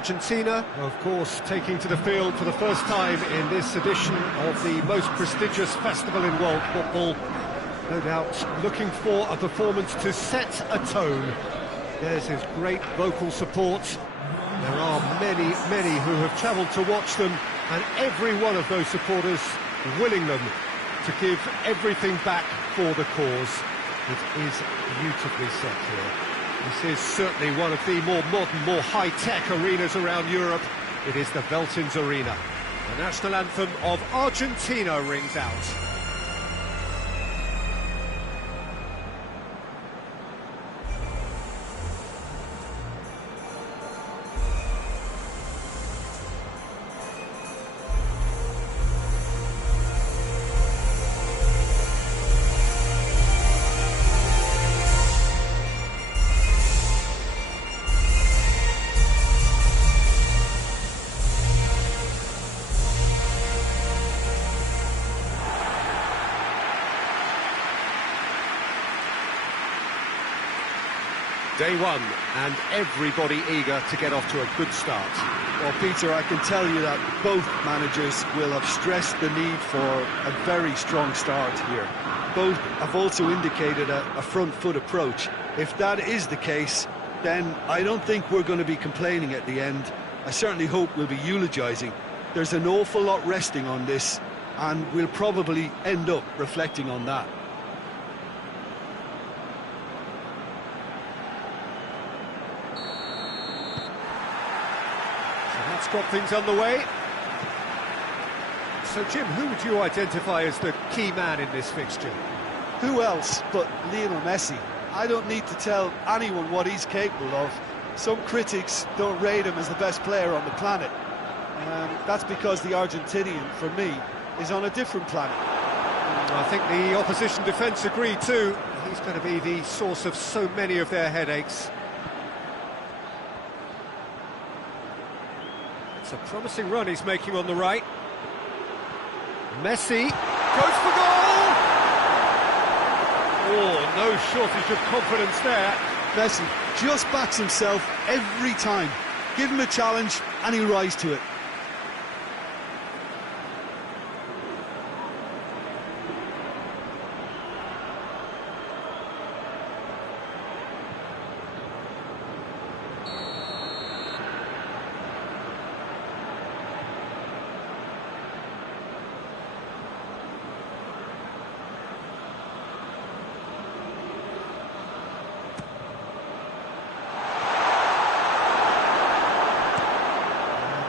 Argentina, of course, taking to the field for the first time in this edition of the most prestigious festival in world football. No doubt looking for a performance to set a tone. There's his great vocal support. There are many, many who have travelled to watch them, and every one of those supporters willing them to give everything back for the cause. It is beautifully set here. This is certainly one of the more modern, more high-tech arenas around Europe. It is the Veltins Arena. The national anthem of Argentina rings out. Day one, and everybody eager to get off to a good start. Well, Peter, I can tell you that both managers will have stressed the need for a very strong start here. Both have also indicated a front foot approach. If that is the case, then I don't think we're going to be complaining at the end. I certainly hope we'll be eulogising. There's an awful lot resting on this, and we'll probably end up reflecting on that. That's got things underway. So, Jim, who would you identify as the key man in this fixture? Who else but Lionel Messi? I don't need to tell anyone what he's capable of. Some critics don't rate him as the best player on the planet. That's because the Argentinian, for me, is on a different planet. I think the opposition defence agree too. He's going to be the source of so many of their headaches. It's a promising run he's making on the right. Messi goes for goal! Oh, no shortage of confidence there. Messi just backs himself every time. Give him a challenge and he'll rise to it.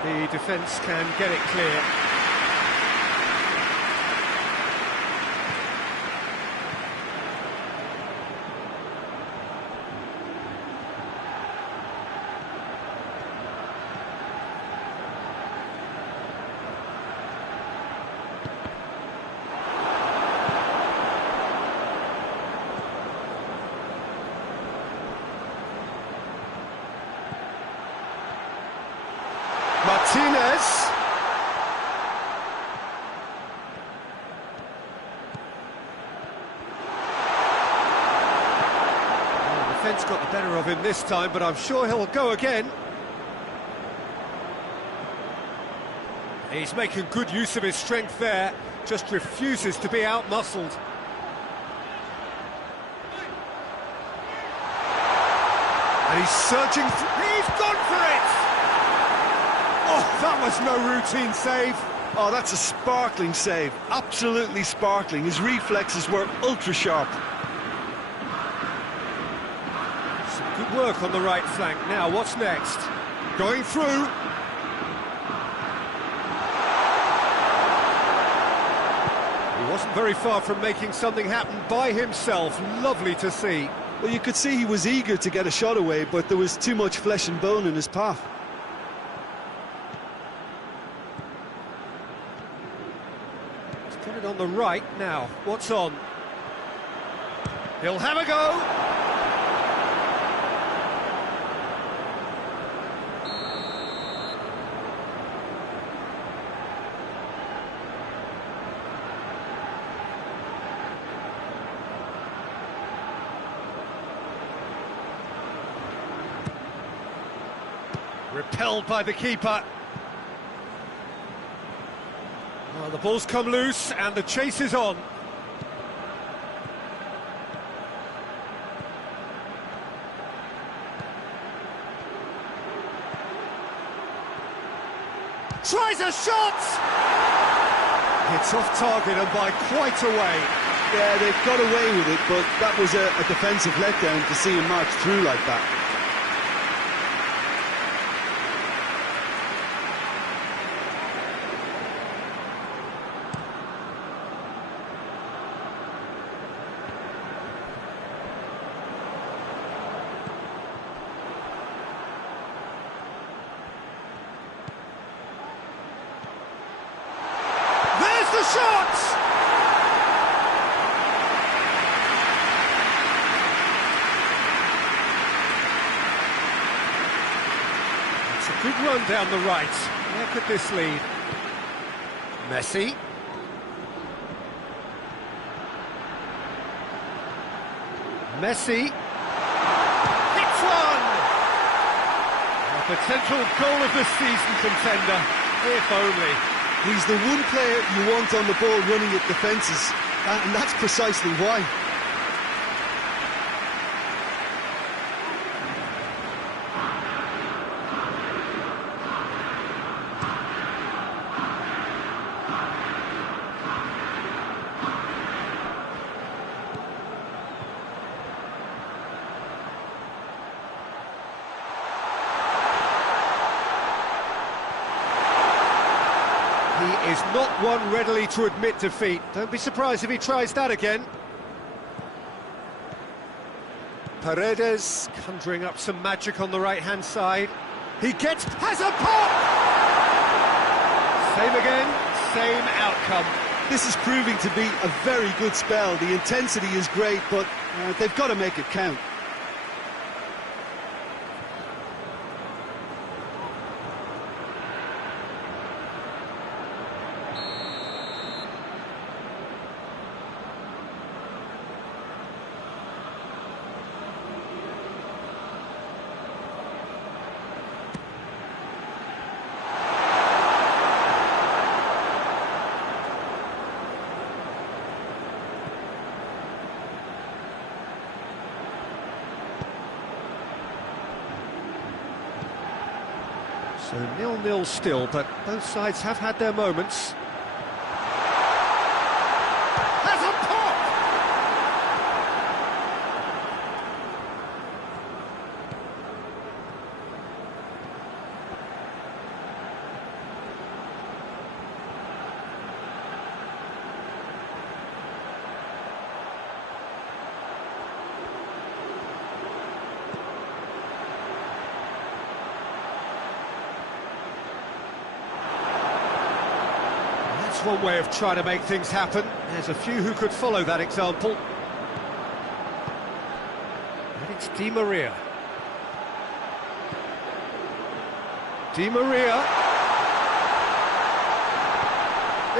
The defence can get it clear. Martinez. The defence got the better of him this time, but I'm sure he'll go again. He's making good use of his strength there, just refuses to be out-muscled. And he's searching, he's gone for it! Oh, that was no routine save. Oh, that's a sparkling save. Absolutely sparkling. His reflexes were ultra-sharp. Some good work on the right flank. Now, what's next? Going through. He wasn't very far from making something happen by himself. Lovely to see. Well, you could see he was eager to get a shot away, but there was too much flesh and bone in his path. Put it on the right now. What's on? He'll have a go. Repelled by the keeper. Well, the ball's come loose and the chase is on. Tries a shot! It's off target and by quite a way. Yeah, they've got away with it, but that was a defensive letdown to see him march through like that. The shot! It's a good run down the right. Where could this lead? Messi. Messi. Hits one! A potential goal of the season contender, if only. He's the one player you want on the ball running at defences, and that's precisely why. He is not one readily to admit defeat. Don't be surprised if he tries that again. Paredes conjuring up some magic on the right-hand side. He has a pop! Same again, same outcome. This is proving to be a very good spell. The intensity is great, but they've got to make it count. So 0-0 still, but both sides have had their moments. Has a pop! One way of trying to make things happen. There's a few who could follow that example. And it's Di Maria. Di Maria.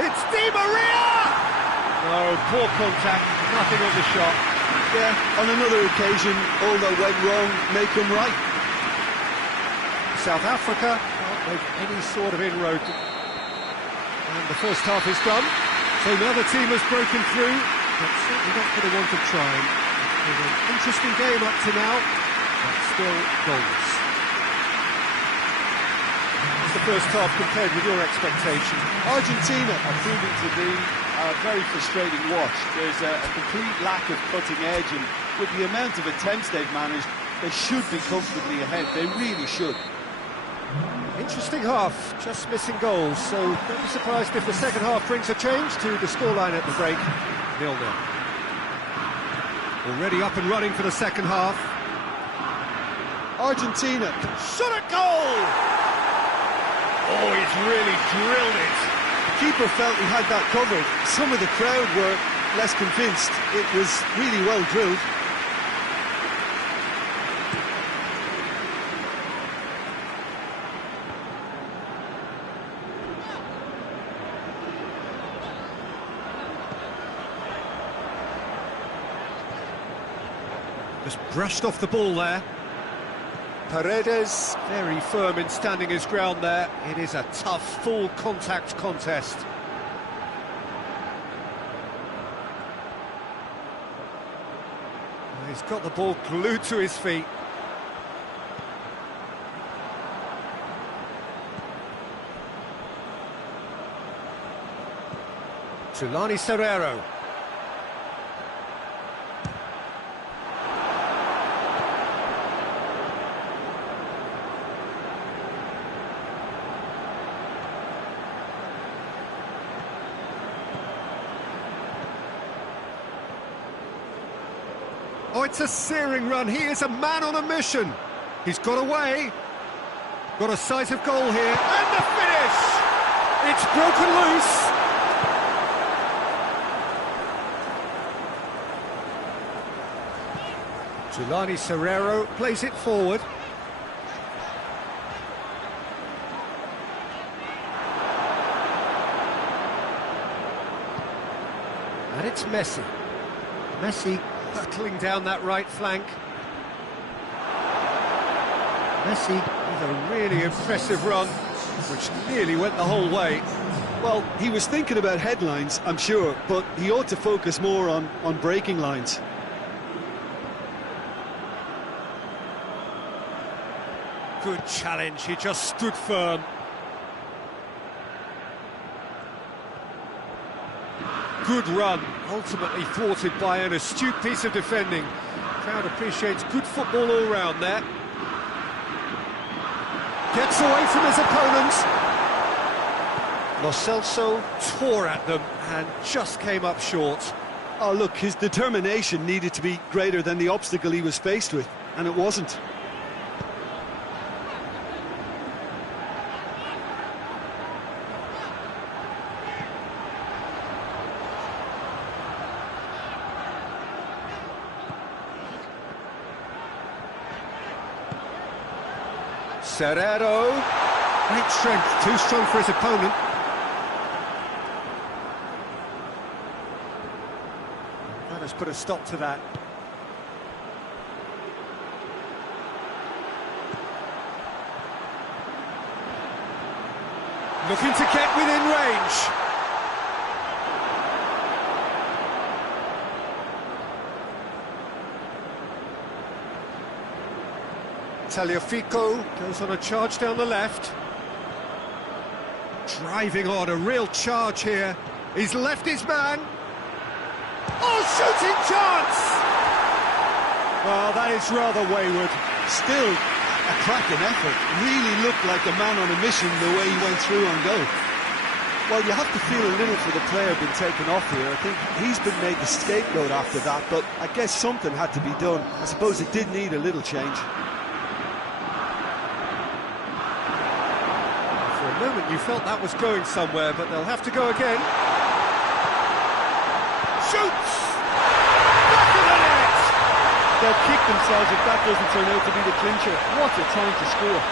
It's Di Maria! No, poor contact, nothing on the shot. Yeah, on another occasion, all that went wrong may come right. South Africa can't make any sort of inroad. And the first half is done, so now the team has broken through, but certainly not for the want of trying. It's been an interesting game up to now, but still goals. How's the first half compared with your expectation? Argentina are proving to be a very frustrating watch. There's a complete lack of cutting edge, and with the amount of attempts they've managed, they should be comfortably ahead. They really should. Interesting half, just missing goals, so don't be surprised if the second half brings a change to the scoreline at the break. 0-0. Already up and running for the second half. Argentina Shot at goal! Oh, he's really drilled it. The keeper felt he had that covered. Some of the crowd were less convinced. It was really well drilled. Just brushed off the ball there. Paredes, very firm in standing his ground there. It is a tough, full contact contest. He's got the ball glued to his feet. Tulani Serrero. Oh, it's a searing run. He is a man on a mission. He's got away. Got a sight of goal here. And the finish! It's broken loose. Tulani Serrero plays it forward. And it's Messi. Messi hurtling down that right flank. Messi with a really impressive run, which nearly went the whole way. Well, he was thinking about headlines, I'm sure, but he ought to focus more on breaking lines. Good challenge, he just stood firm. Good run, ultimately thwarted by an astute piece of defending. Crowd appreciates good football all round there. Gets away from his opponents. Lo Celso tore at them and just came up short. Oh, look, his determination needed to be greater than the obstacle he was faced with, and it wasn't. Serrero, great strength, too strong for his opponent. That has put a stop to that. Looking to get within range. Tagliafico goes on a charge down the left. Driving on, a real charge here. He's left his man. Oh, shooting chance! Well, that is rather wayward. Still a cracking effort. Really looked like a man on a mission the way he went through on goal. Well, you have to feel a little for the player being taken off here. I think he's been made the scapegoat after that, but I guess something had to be done. I suppose it did need a little change. Moment you felt that was going somewhere, but they'll have to go again. Shoots! Back of the net! They'll kick themselves if that doesn't turn out to be the clincher. What a time to score.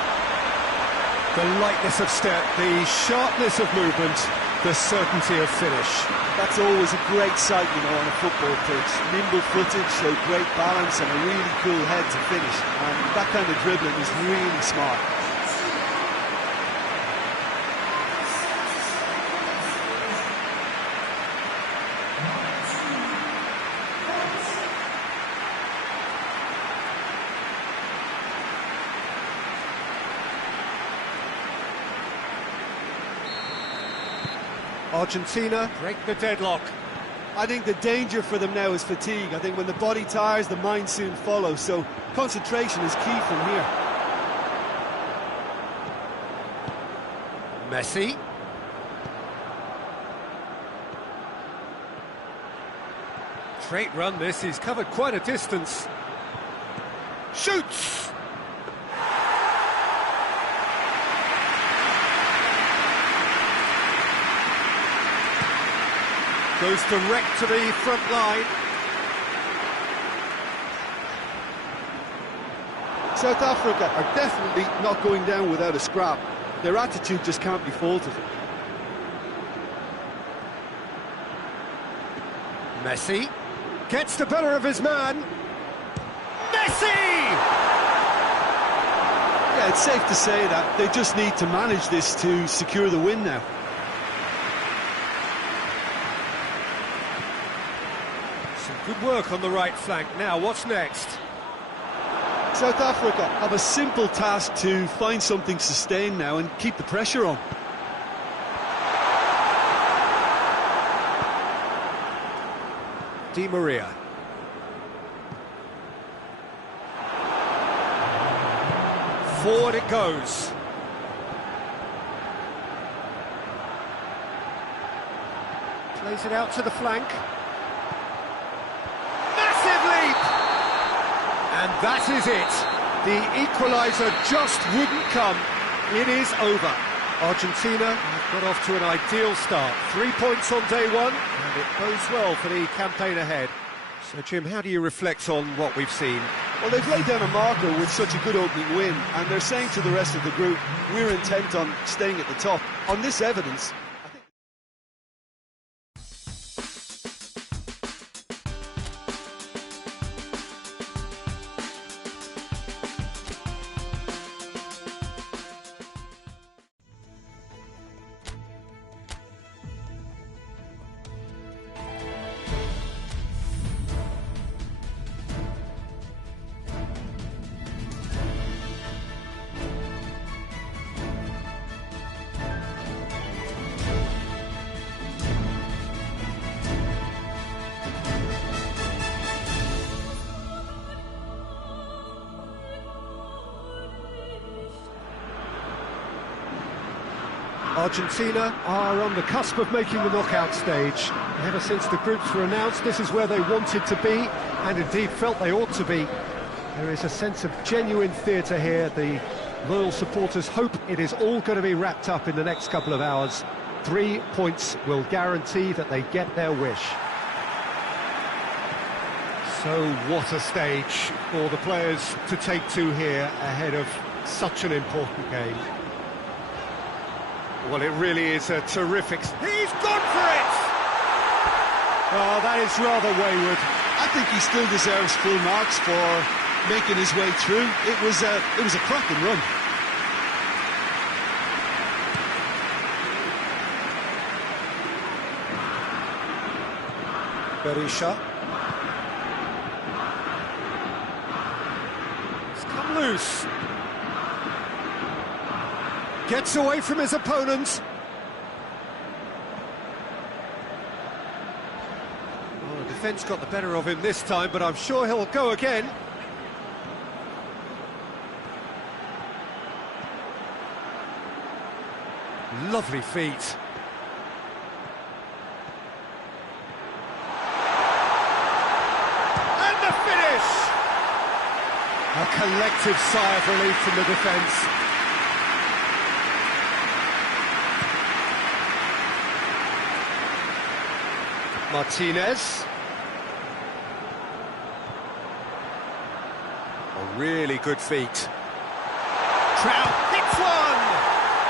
The lightness of step, the sharpness of movement, the certainty of finish. That's always a great sight, you know, on a football pitch. Nimble-footed, showed great balance and a really cool head to finish. And that kind of dribbling is really smart. Argentina break the deadlock. I think the danger for them now is fatigue. I think when the body tires, the mind soon follows. So concentration is key from here. Messi. Great run this, he's covered quite a distance. Shoots! Goes direct to the front line. South Africa are definitely not going down without a scrap. Their attitude just can't be faulted. Messi gets the better of his man. Messi! it's safe to say that they just need to manage this to secure the win now. Some good work on the right flank. Now, what's next? South Africa have a simple task to find something sustained now and keep the pressure on. Di Maria. Forward it goes. Plays it out to the flank. Massive leap! And that is it. The equaliser just wouldn't come. It is over. Argentina have got off to an ideal start. 3 points on day one, and it bodes well for the campaign ahead. So, Jim, how do you reflect on what we've seen? Well, they've laid down a marker with such a good opening win, and they're saying to the rest of the group, we're intent on staying at the top. On this evidence, Argentina are on the cusp of making the knockout stage. Ever since the groups were announced, this is where they wanted to be, and indeed felt they ought to be. There is a sense of genuine theatre here. The loyal supporters hope it is all going to be wrapped up in the next couple of hours. 3 points will guarantee that they get their wish. So what a stage for the players to take to here ahead of such an important game. Well, it really is a terrific... He's gone for it! Oh, that is rather wayward. I think he still deserves full marks for making his way through. It was a cracking run. Berisha. It's come loose. Gets away from his opponent. Well, the defence got the better of him this time, but I'm sure he'll go again. Lovely feet. And the finish! A collective sigh of relief from the defence. Martinez. A really good feat. Trout hits one!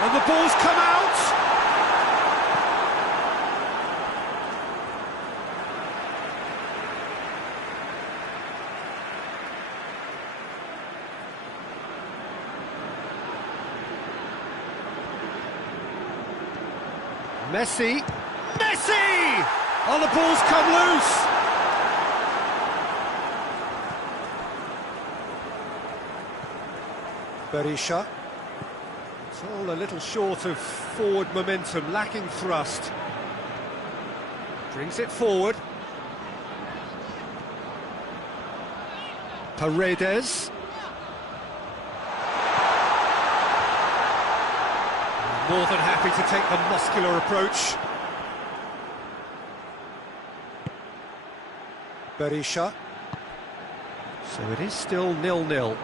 And the ball's come out! Messi! Messi! Oh, the ball's come loose! Berisha. It's all a little short of forward momentum, lacking thrust. Brings it forward. Paredes. More than happy to take the muscular approach. Berisha. So it is still 0-0.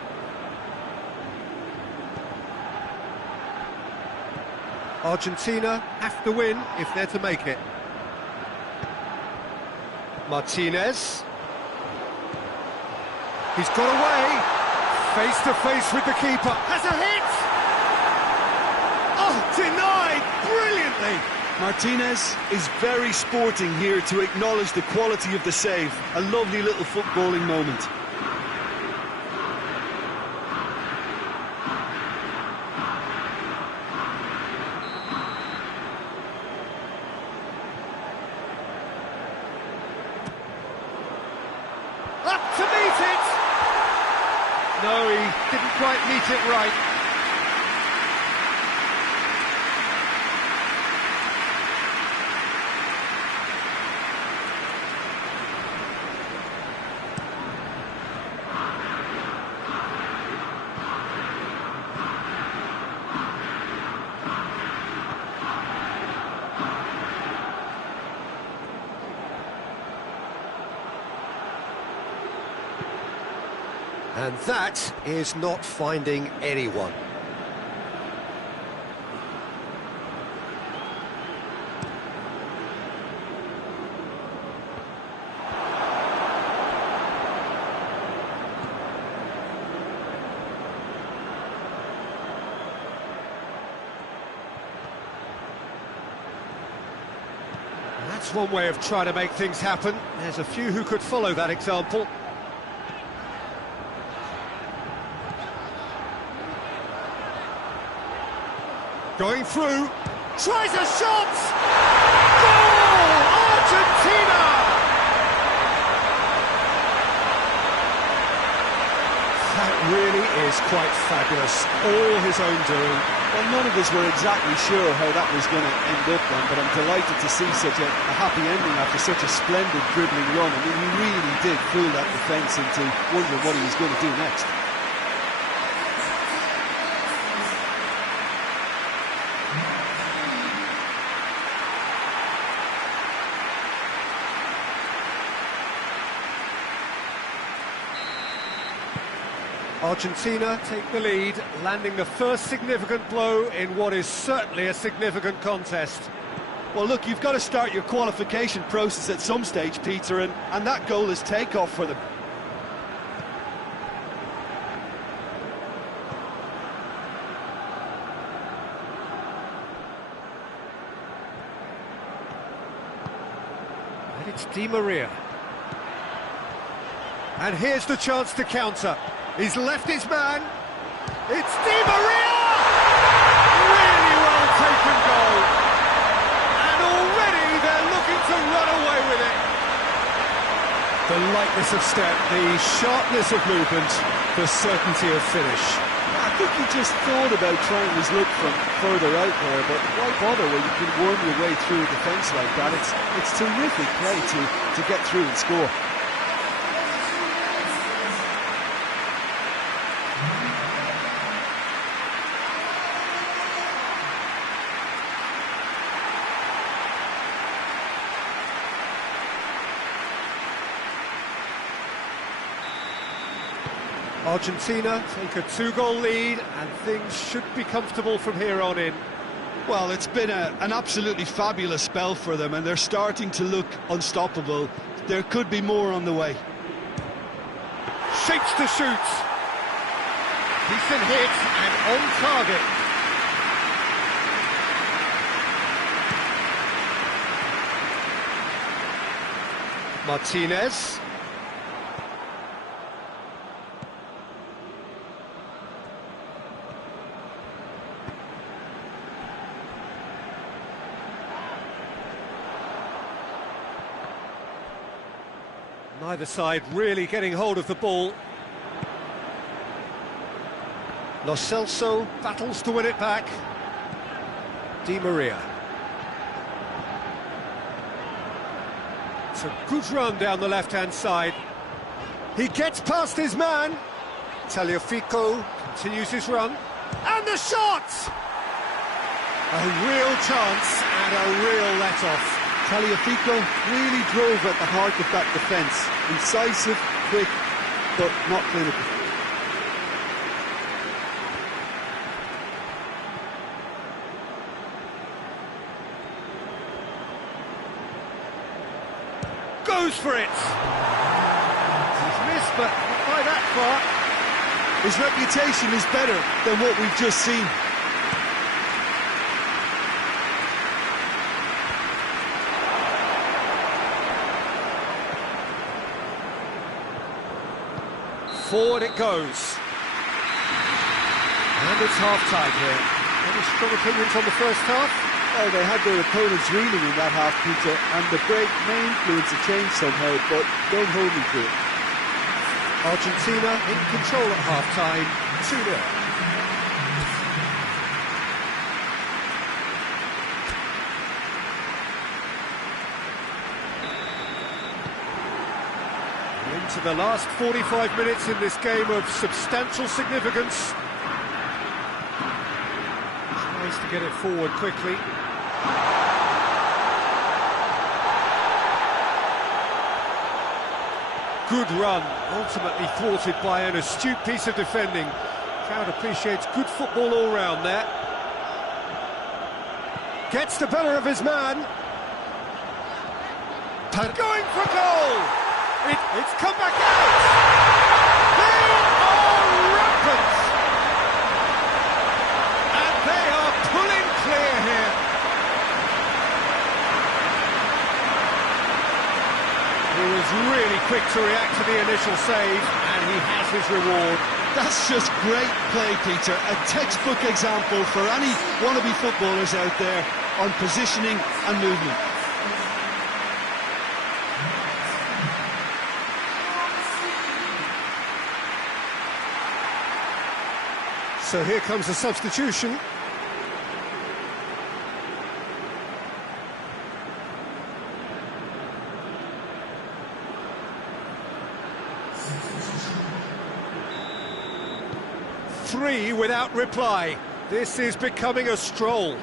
Argentina have to win if they're to make it. Martinez. He's got away. Face to face with the keeper. Has a hit! Oh, denied brilliantly! Martinez is very sporting here to acknowledge the quality of the save. A lovely little footballing moment. Up to meet it! No, he didn't quite meet it right. And that is not finding anyone. That's one way of trying to make things happen. There's a few who could follow that example. Going through, tries a shot! Goal! Argentina! That really is quite fabulous. All his own doing. Well, none of us were exactly sure how that was going to end up then, but I'm delighted to see such a happy ending after such a splendid dribbling run. I mean, he really did fool that defence into wondering what he was going to do next. Argentina take the lead, landing the first significant blow in what is certainly a significant contest. Well, look, you've got to start your qualification process at some stage, Peter, and that goal is takeoff for them. And it's Di Maria. And here's the chance to counter. He's left his man. It's Di Maria! Really well taken goal. And already they're looking to run away with it. The lightness of step, the sharpness of movement, the certainty of finish. I think he just thought about trying his look from further out there, but why bother when you can worm your way through a defence like that? It's terrific play to get through and score. Argentina take a two-goal lead, and things should be comfortable from here on in. Well, it's been an absolutely fabulous spell for them, and they're starting to look unstoppable. There could be more on the way. Shapes to shoot. Decent hit and on target. Martinez. Neither side really getting hold of the ball. Lo Celso battles to win it back. Di Maria. It's a good run down the left-hand side. He gets past his man. Tagliafico continues his run. And the shot! A real chance and a real let-off. Tagliafico really drove at the heart of that defence. Incisive, quick, but not clinical. Goes for it! He's missed, but not by that far. His reputation is better than what we've just seen. Forward it goes. And it's half-time here. Any strong opinions on the first half? Oh, they had their opponents reeling in that half, Peter, and the break may influence a change somehow, but don't hold me to it. Argentina in control at half-time, 2-0. Into the last 45 minutes in this game of substantial significance. Tries to get it forward quickly. Good run, ultimately thwarted by an astute piece of defending. Crowd appreciates good football all round there. Gets the better of his man. Going for goal! It's come back out! They are rampant! And they are pulling clear here. He was really quick to react to the initial save, and he has his reward. That's just great play, Peter. A textbook example for any wannabe footballers out there on positioning and movement. So here comes a substitution. Three without reply. This is becoming a stroll.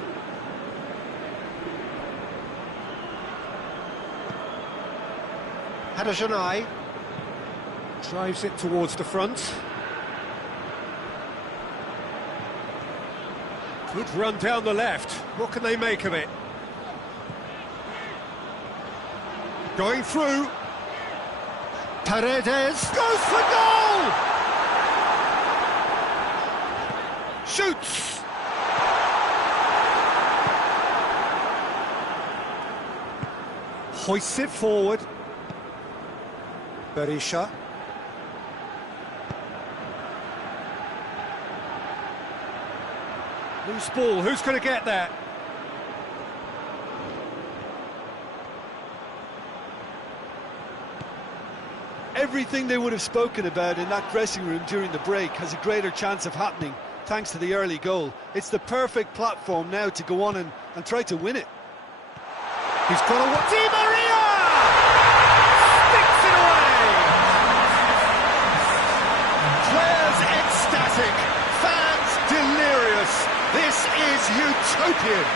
Hadajanai drives it towards the front. Good run down the left. What can they make of it? Going through. Paredes goes for goal! Shoots! Hoists it forward. Berisha. Loose ball, who's going to get that? Everything they would have spoken about in that dressing room during the break has a greater chance of happening thanks to the early goal. It's the perfect platform now to go on and try to win it. He's got a... Di Maria! Sticks it away! Players ecstatic, fans delirious. This is utopian.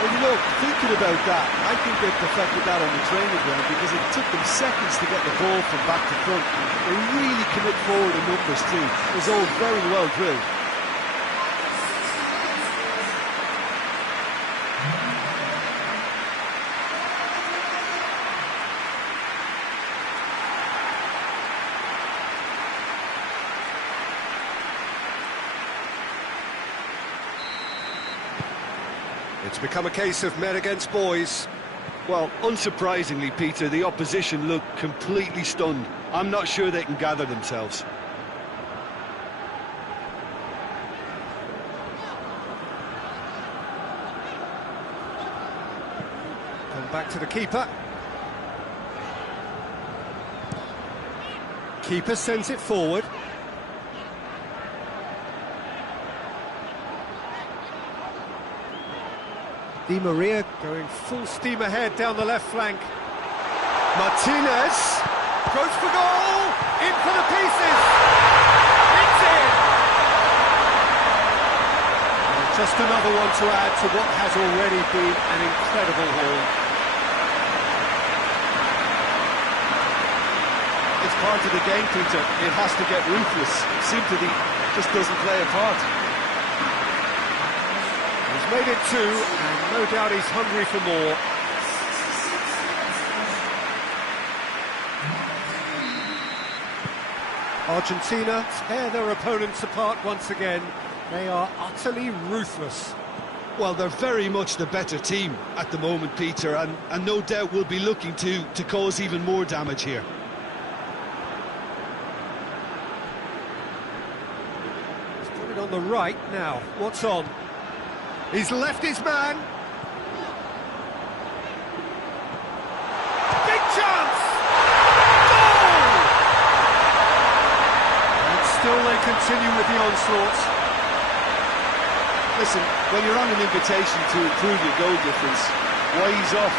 Well, you know, thinking about that, I think they perfected that on the training ground because it took them seconds to get the ball from back to front. They really commit forward in numbers too. It was all very well drilled. It's become a case of men against boys. Well, unsurprisingly, Peter, the opposition look completely stunned. I'm not sure they can gather themselves. Come back to the keeper. Keeper sends it forward. Di Maria going full steam ahead down the left flank. Martinez goes for goal, in for the pieces. It's in. And just another one to add to what has already been an incredible haul. It's part of the game, Peter. It has to get ruthless. Sympathy just doesn't play a part. He's made it two, and no doubt he's hungry for more. Argentina tear their opponents apart once again. They are utterly ruthless. Well, they're very much the better team at the moment, Peter, and no doubt will be looking to cause even more damage here. He's put it on the right now. What's on? He's left his man. Big chance! Goal! continue with the onslaught. Listen, when you're on an invitation to improve your goal difference, why ease off?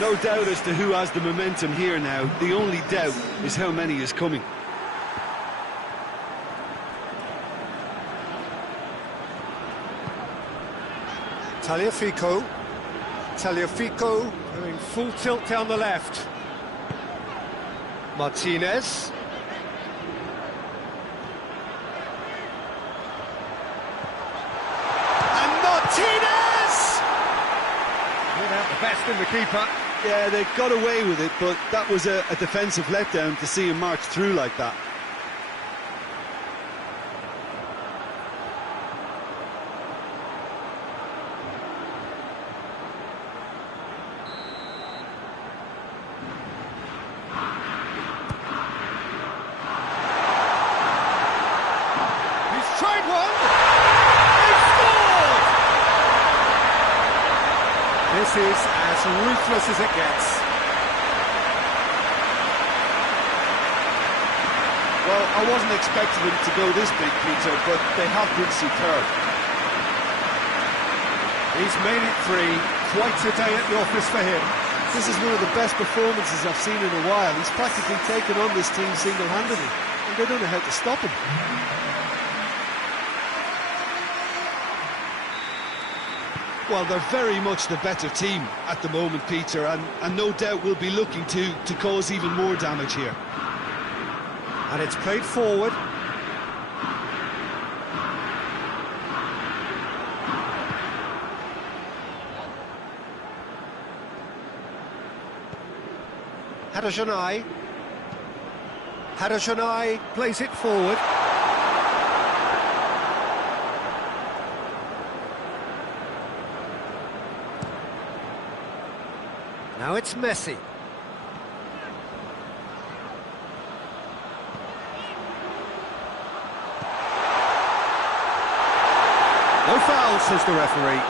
No doubt as to who has the momentum here now. The only doubt is how many is coming. Tagliafico going full tilt down the left. Martinez. And Martinez! Without the best in the keeper. Yeah, they got away with it, but that was a defensive letdown to see him march through like that. He's tried one! He's scored! This is as ruthless as it gets. Well, I wasn't expecting them to go this big, Peter, but they have been superb. He's made it three. Quite a day at the office for him. This is one of the best performances I've seen in a while. He's practically taken on this team single-handedly, and they don't know how to stop him. Well, they're very much the better team at the moment, Peter, and no doubt will be looking to cause even more damage here. And it's played forward. Harajanai plays it forward. Now it's Messi. No foul, says the referee.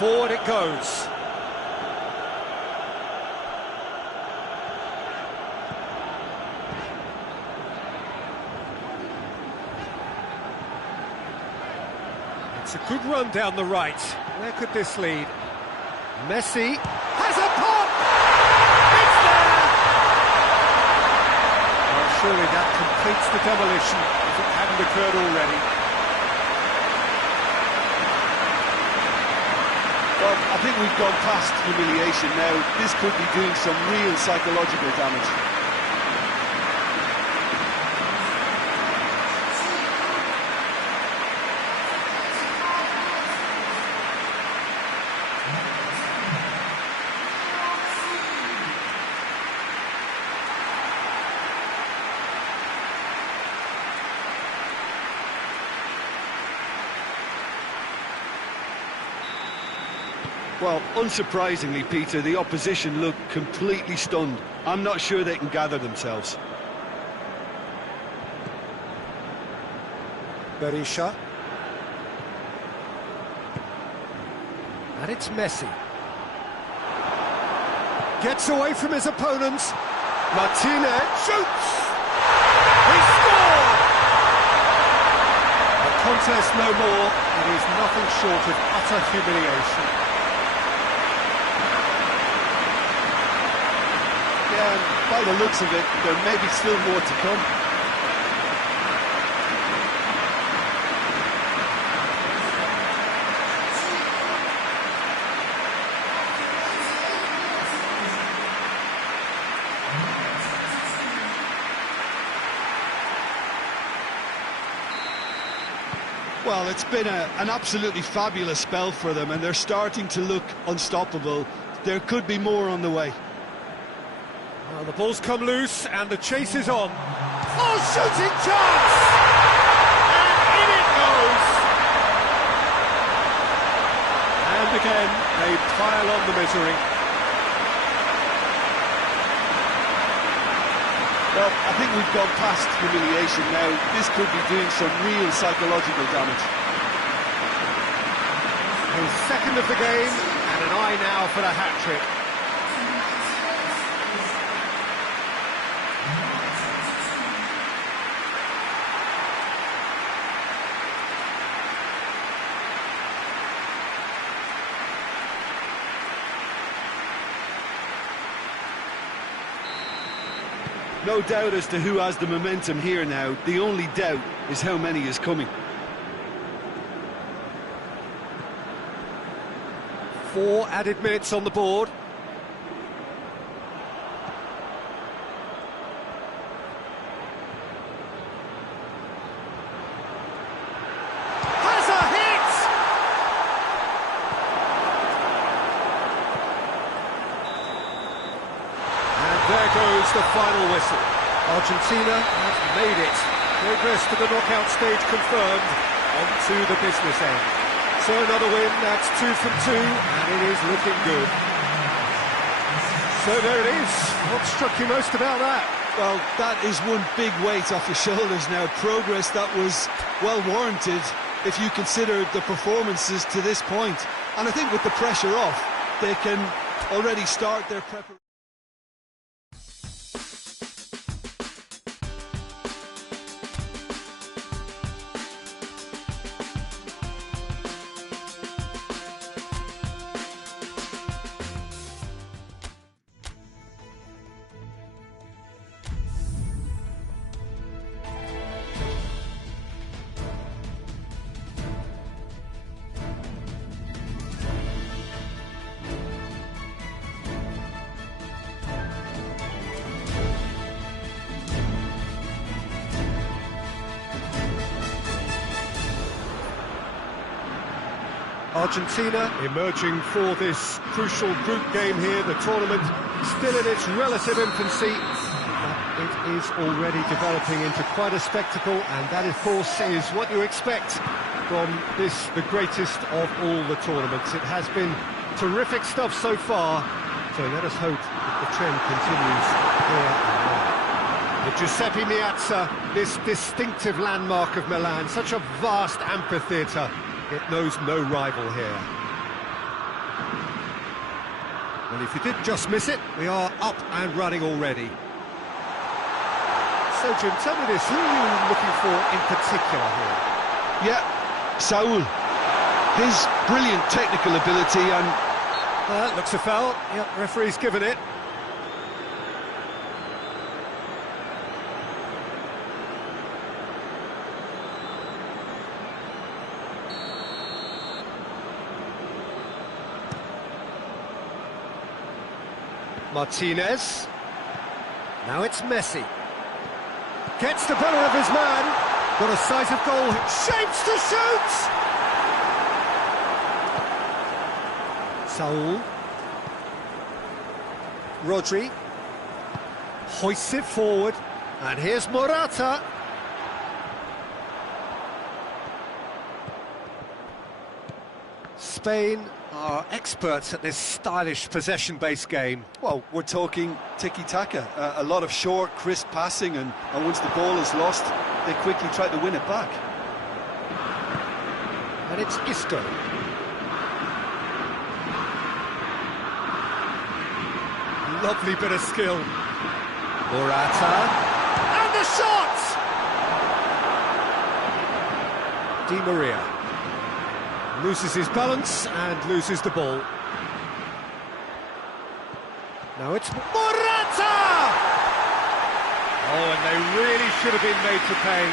Forward it goes. It's a good run down the right. Where could this lead? Messi has a pop! It's there! Well, surely that completes the demolition if it hadn't occurred already. Well, I think we've gone past humiliation now. This could be doing some real psychological damage. Well, unsurprisingly, Peter, the opposition look completely stunned. I'm not sure they can gather themselves. Berisha. And it's Messi. Gets away from his opponents. Martinez shoots! He scored! A contest no more. It is nothing short of utter humiliation. Yeah, by the looks of it, there may be still more to come. Well, it's been an absolutely fabulous spell for them, and they're starting to look unstoppable. There could be more on the way. Well, the ball's come loose and the chase is on. Oh, shooting chance! And in it goes! And again, they pile on the misery. Well, I think we've gone past humiliation now. This could be doing some real psychological damage. His second of the game, and an eye now for the hat-trick. No doubt as to who has the momentum here now. The only doubt is how many is coming. 4 added minutes on the board. Has a hit! And there goes the final whistle. Argentina have made it. Progress to the knockout stage confirmed. On to the business end. So another win, that's 2 from 2, and it is looking good. So there it is. What struck you most about that? Well, that is one big weight off your shoulders now. Progress that was well warranted if you consider the performances to this point. And I think with the pressure off, they can already start their preparation. Argentina emerging for this crucial group game here. The tournament still in its relative infancy, but it is already developing into quite a spectacle, and that, of course, is what you expect from this, the greatest of all the tournaments. It has been terrific stuff so far, so let us hope that the trend continues here and now. The Giuseppe Meazza, this distinctive landmark of Milan, such a vast amphitheatre. It knows no rival here. Well, if you did just miss it, we are up and running already. So, Jim, tell me this, who are you looking for in particular here? Yeah, Saul. His brilliant technical ability and... That looks a foul. Yep, referee's given it. Martinez. Now it's Messi. Gets the better of his man. Got a sight of goal. Shapes to shoot! Saul. Rodri. Hoists it forward. And here's Morata. Spain are experts at this stylish possession-based game. Well, we're talking tiki-taka, a lot of short, crisp passing, and once the ball is lost, they quickly try to win it back. And it's Isco. Lovely bit of skill. Morata. And the shot! Di Maria. Loses his balance and loses the ball. Now it's Morata! Oh, and they really should have been made to pay.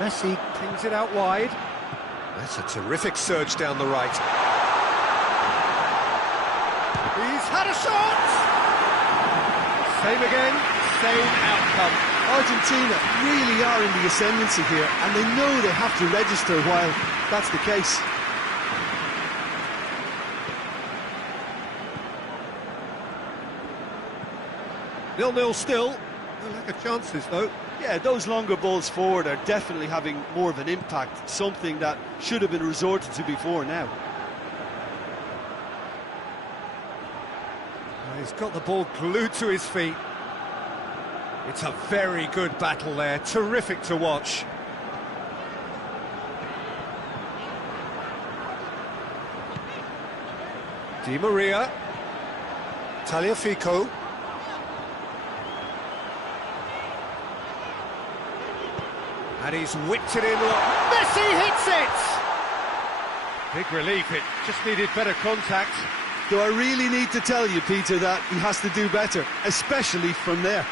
Messi pings it out wide. That's a terrific surge down the right. He's had a shot! Same again, same outcome. Argentina really are in the ascendancy here, and they know they have to register while that's the case. Nil-nil still. No lack of chances, though. Yeah, those longer balls forward are definitely having more of an impact, something that should have been resorted to before now. He's got the ball glued to his feet. It's a very good battle there, terrific to watch. Di Maria. Tagliafico. And he's whipped it in. Messi hits it! Big relief, it just needed better contact. Do I really need to tell you, Peter, that he has to do better, especially from there?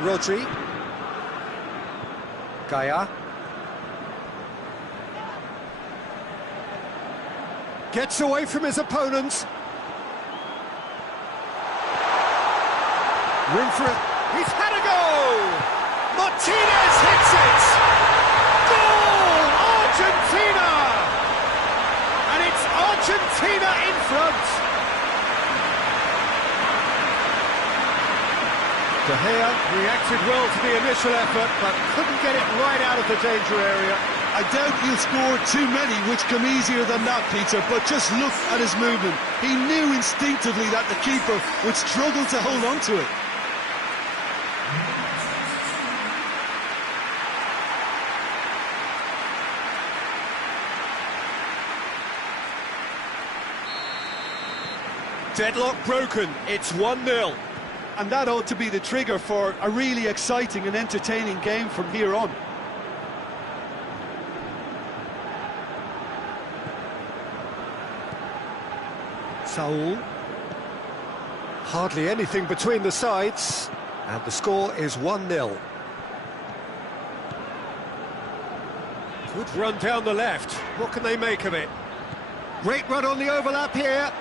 Rodri. Gaia. Gets away from his opponents. Room for it. He's had a go! Martinez hits it! Goal! Argentina! And it's Argentina in front. De Gea reacted well to the initial effort, but couldn't get it right out of the danger area. I doubt he'll score too many which come easier than that, Peter, but just look at his movement. He knew instinctively that the keeper would struggle to hold on to it. Deadlock broken, it's 1-0. And that ought to be the trigger for a really exciting and entertaining game from here on. Saul. Hardly anything between the sides, and the score is 1-0. Good run down the left. What can they make of it? Great run on the overlap here.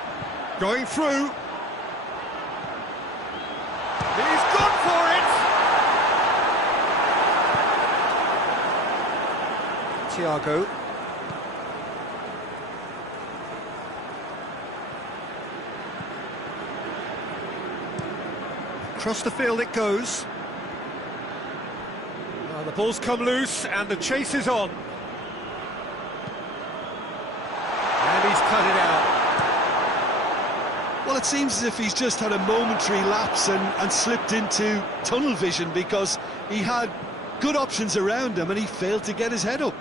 Going through. He's gone for it! Thiago. Across the field it goes. The ball's come loose and the chase is on. And he's cut it out. Well, it seems as if he's just had a momentary lapse and slipped into tunnel vision, because he had good options around him and he failed to get his head up.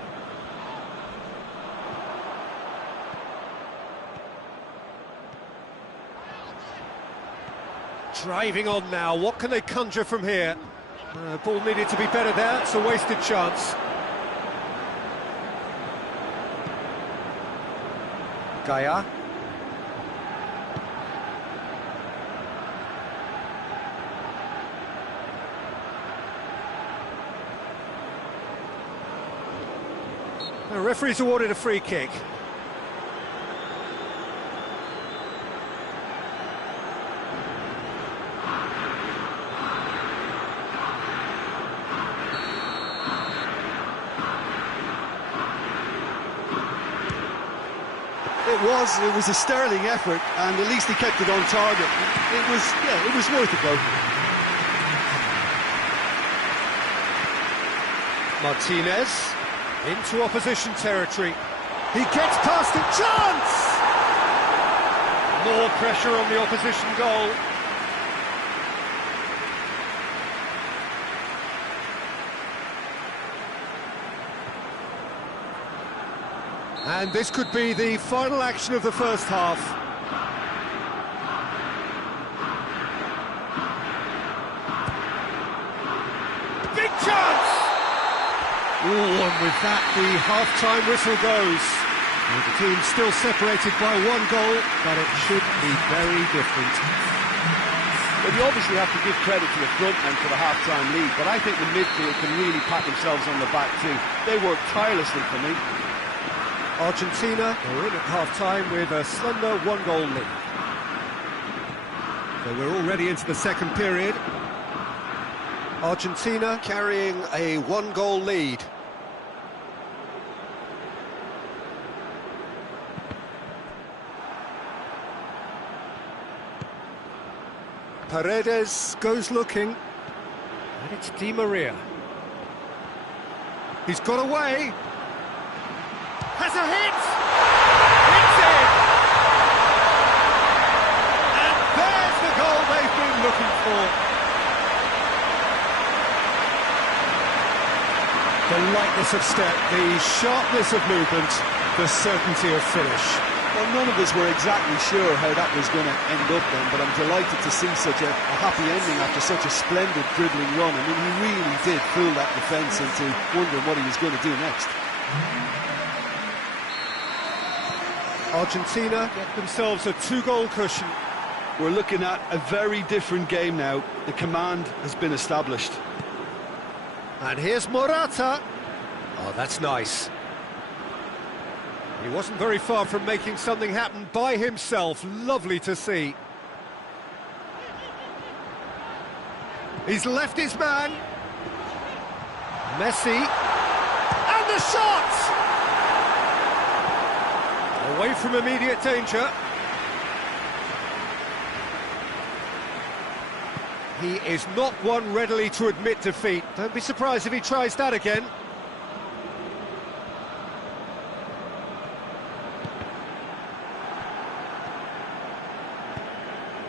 Driving on now, what can they conjure from here? Ball needed to be better there, it's a wasted chance. Gaia. The referee's awarded a free kick. It was a sterling effort, and at least he kept it on target. It was worth a go. Martinez into opposition territory. He gets past it. Chance! More pressure on the opposition goal. And this could be the final action of the first half. Big chance! Ooh, and with that, the half-time whistle goes. And the team's still separated by one goal, but it should be very different. Well, you obviously have to give credit to the front men for the half-time lead, but I think the midfield can really pat themselves on the back too. They work tirelessly for me. Argentina are in at half-time with a slender one-goal lead. So we're already into the second period. Argentina carrying a one-goal lead. Paredes goes looking, and it's Di Maria. He's got away. Has a hit! It's in! And there's the goal they've been looking for. The lightness of step, the sharpness of movement, the certainty of finish. Well, none of us were exactly sure how that was going to end up then, but I'm delighted to see such a happy ending after such a splendid dribbling run. I mean, he really did fool that defence into wondering what he was going to do next. Argentina get themselves a two-goal cushion. We're looking at a very different game now. The command has been established. And here's Morata. Oh, that's nice. He wasn't very far from making something happen by himself. Lovely to see. He's left his man. Messi. And the shot! Away from immediate danger. He is not one readily to admit defeat. Don't be surprised if he tries that again.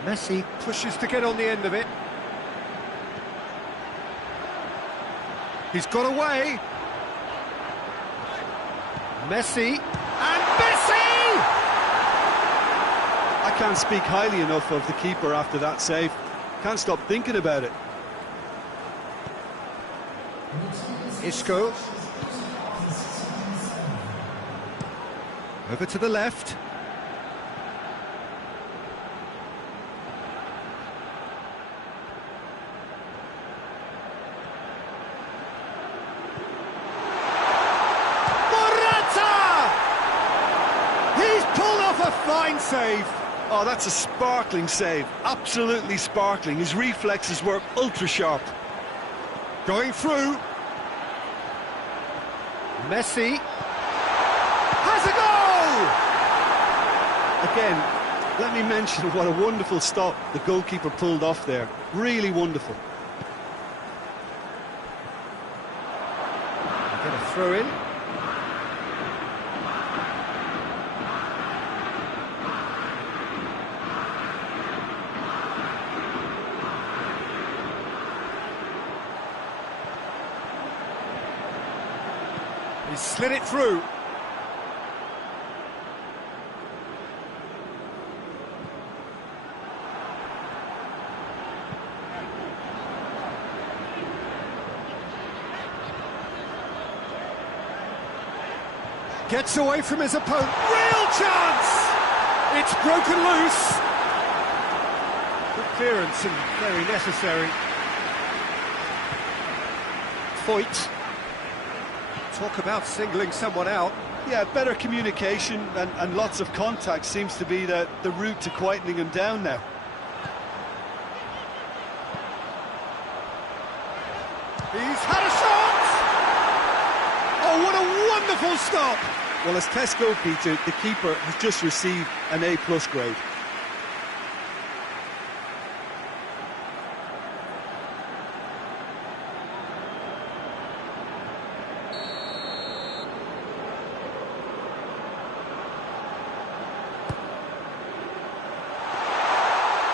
Messi pushes to get on the end of it. He's got away. Messi. And Messi! I can't speak highly enough of the keeper after that save. Can't stop thinking about it. Isco. Over to the left. A fine save. Oh, that's a sparkling save. Absolutely sparkling. His reflexes were ultra sharp. Going through. Messi. Has a goal! Again, let me mention what a wonderful stop the goalkeeper pulled off there. Really wonderful. Get a throw in. He slid it through. Gets away from his opponent. Real chance! It's broken loose. Good clearance and very necessary. Foyt. Talk about singling someone out. Yeah, better communication and lots of contact seems to be the route to quietening him down now. He's had a shot! Oh, what a wonderful stop! Well, as test goalkeeper, the keeper has just received an A+ grade.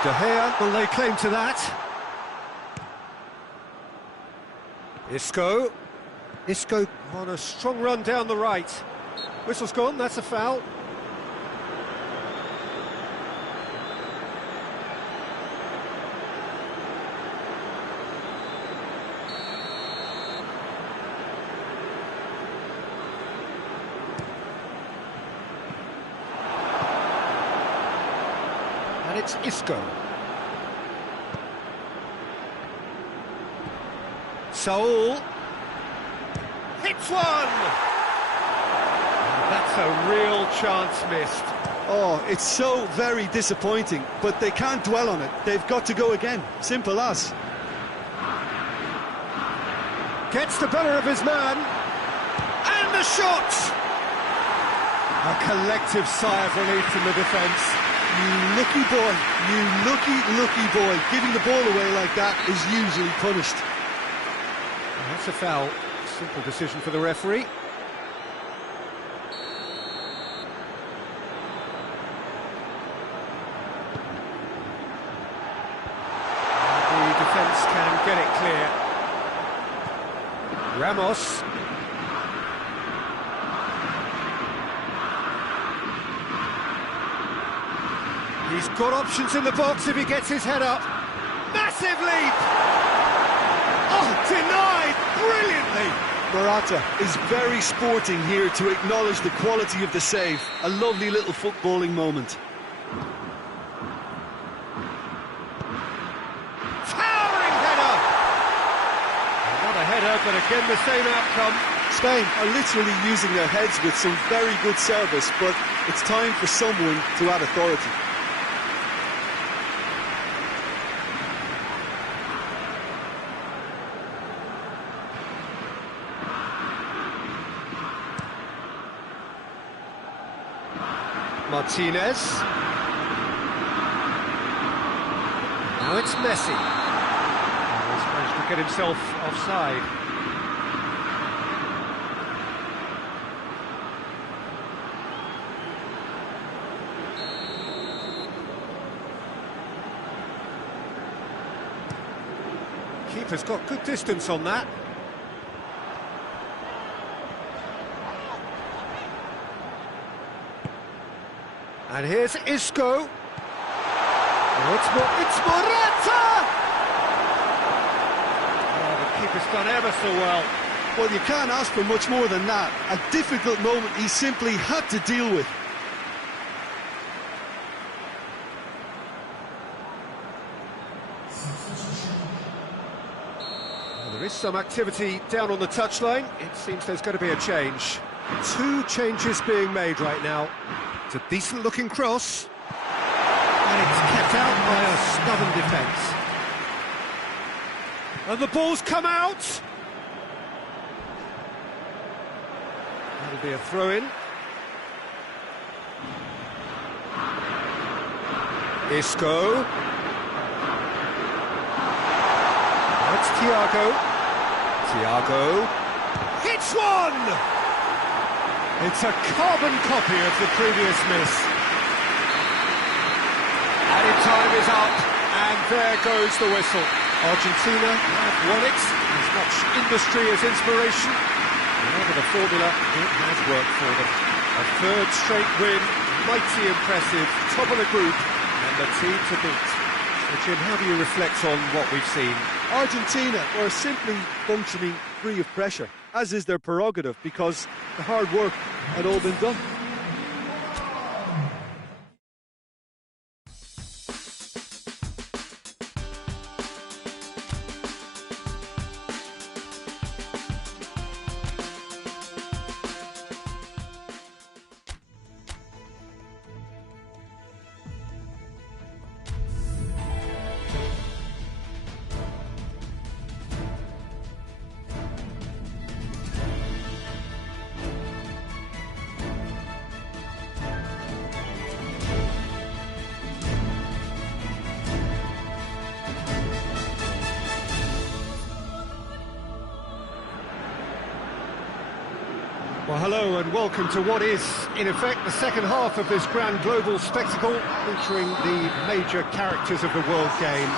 De Gea will lay claim to that. Isco. Isco on a strong run down the right. Whistle's gone, that's a foul. And it's Isco. Saul hits one! And that's a real chance missed. Oh, it's so very disappointing, but they can't dwell on it. They've got to go again. Simple as. Gets the better of his man. And the shot! A collective sigh of relief from the defence. You lucky boy, you lucky boy. Giving the ball away like that is usually punished. That's a foul. Simple decision for the referee. The defence can get it clear. Ramos. He's got options in the box if he gets his head up. Massive leap! Oh, denied brilliantly! Morata is very sporting here to acknowledge the quality of the save. A lovely little footballing moment. Towering header! Not a header, but again the same outcome. Spain are literally using their heads with some very good service, but it's time for someone to add authority. Martinez. Now it's Messi. He's managed to get himself offside. Keeper's got good distance on that. And here's Isco. Oh, it's Morata! Oh, the keeper's done ever so well. Well, you can't ask for much more than that. A difficult moment he simply had to deal with. Well, there is some activity down on the touchline. It seems there's going to be a change. 2 changes being made right now. It's a decent-looking cross. And it's kept out by a stubborn defence. And the ball's come out! That'll be a throw-in. Isco. That's Thiago. Thiago. Hits one! It's a carbon copy of the previous miss. Added time is up, and there goes the whistle. Argentina have won it, as much industry as inspiration. Whatever the formula, it has worked for them. A 3rd straight win, mighty impressive, top of the group, and the team to beat. So Jim, how do you reflect on what we've seen? Argentina are simply functioning free of pressure, as is their prerogative, because the hard work had all been done. Well, hello and welcome to what is, in effect, the second half of this grand global spectacle featuring the major characters of the world game.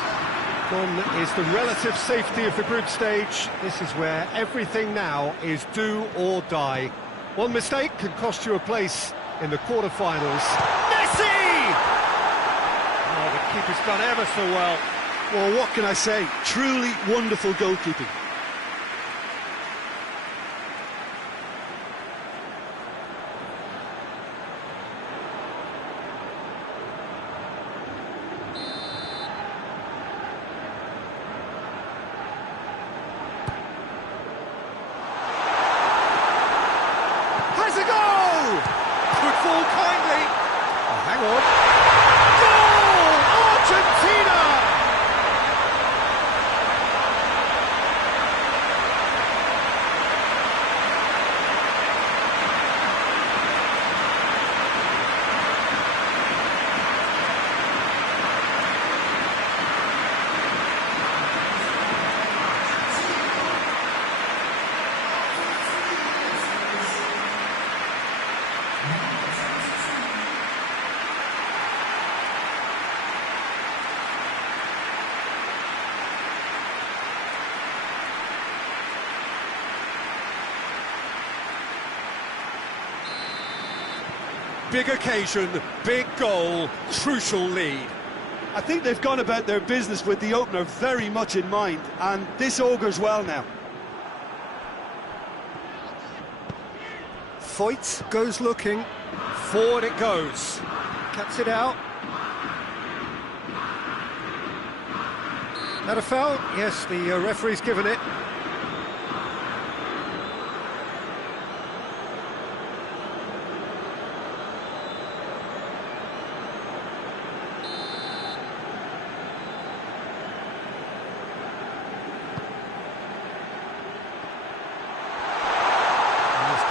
Gone is the relative safety of the group stage. This is where everything now is do or die. One mistake can cost you a place in the quarter-finals. Messi! Oh, the keeper's done ever so well. Well, what can I say? Truly wonderful goalkeeping. Has a goal! Could fall kindly. Oh, hang on. Goal! Argentina! big occasion, big goal, crucial lead. I think they've gone about their business with the opener very much in mind, and this augurs well now. Foyt goes looking, forward it goes, cuts it out. That a foul? Yes, the referee's given it.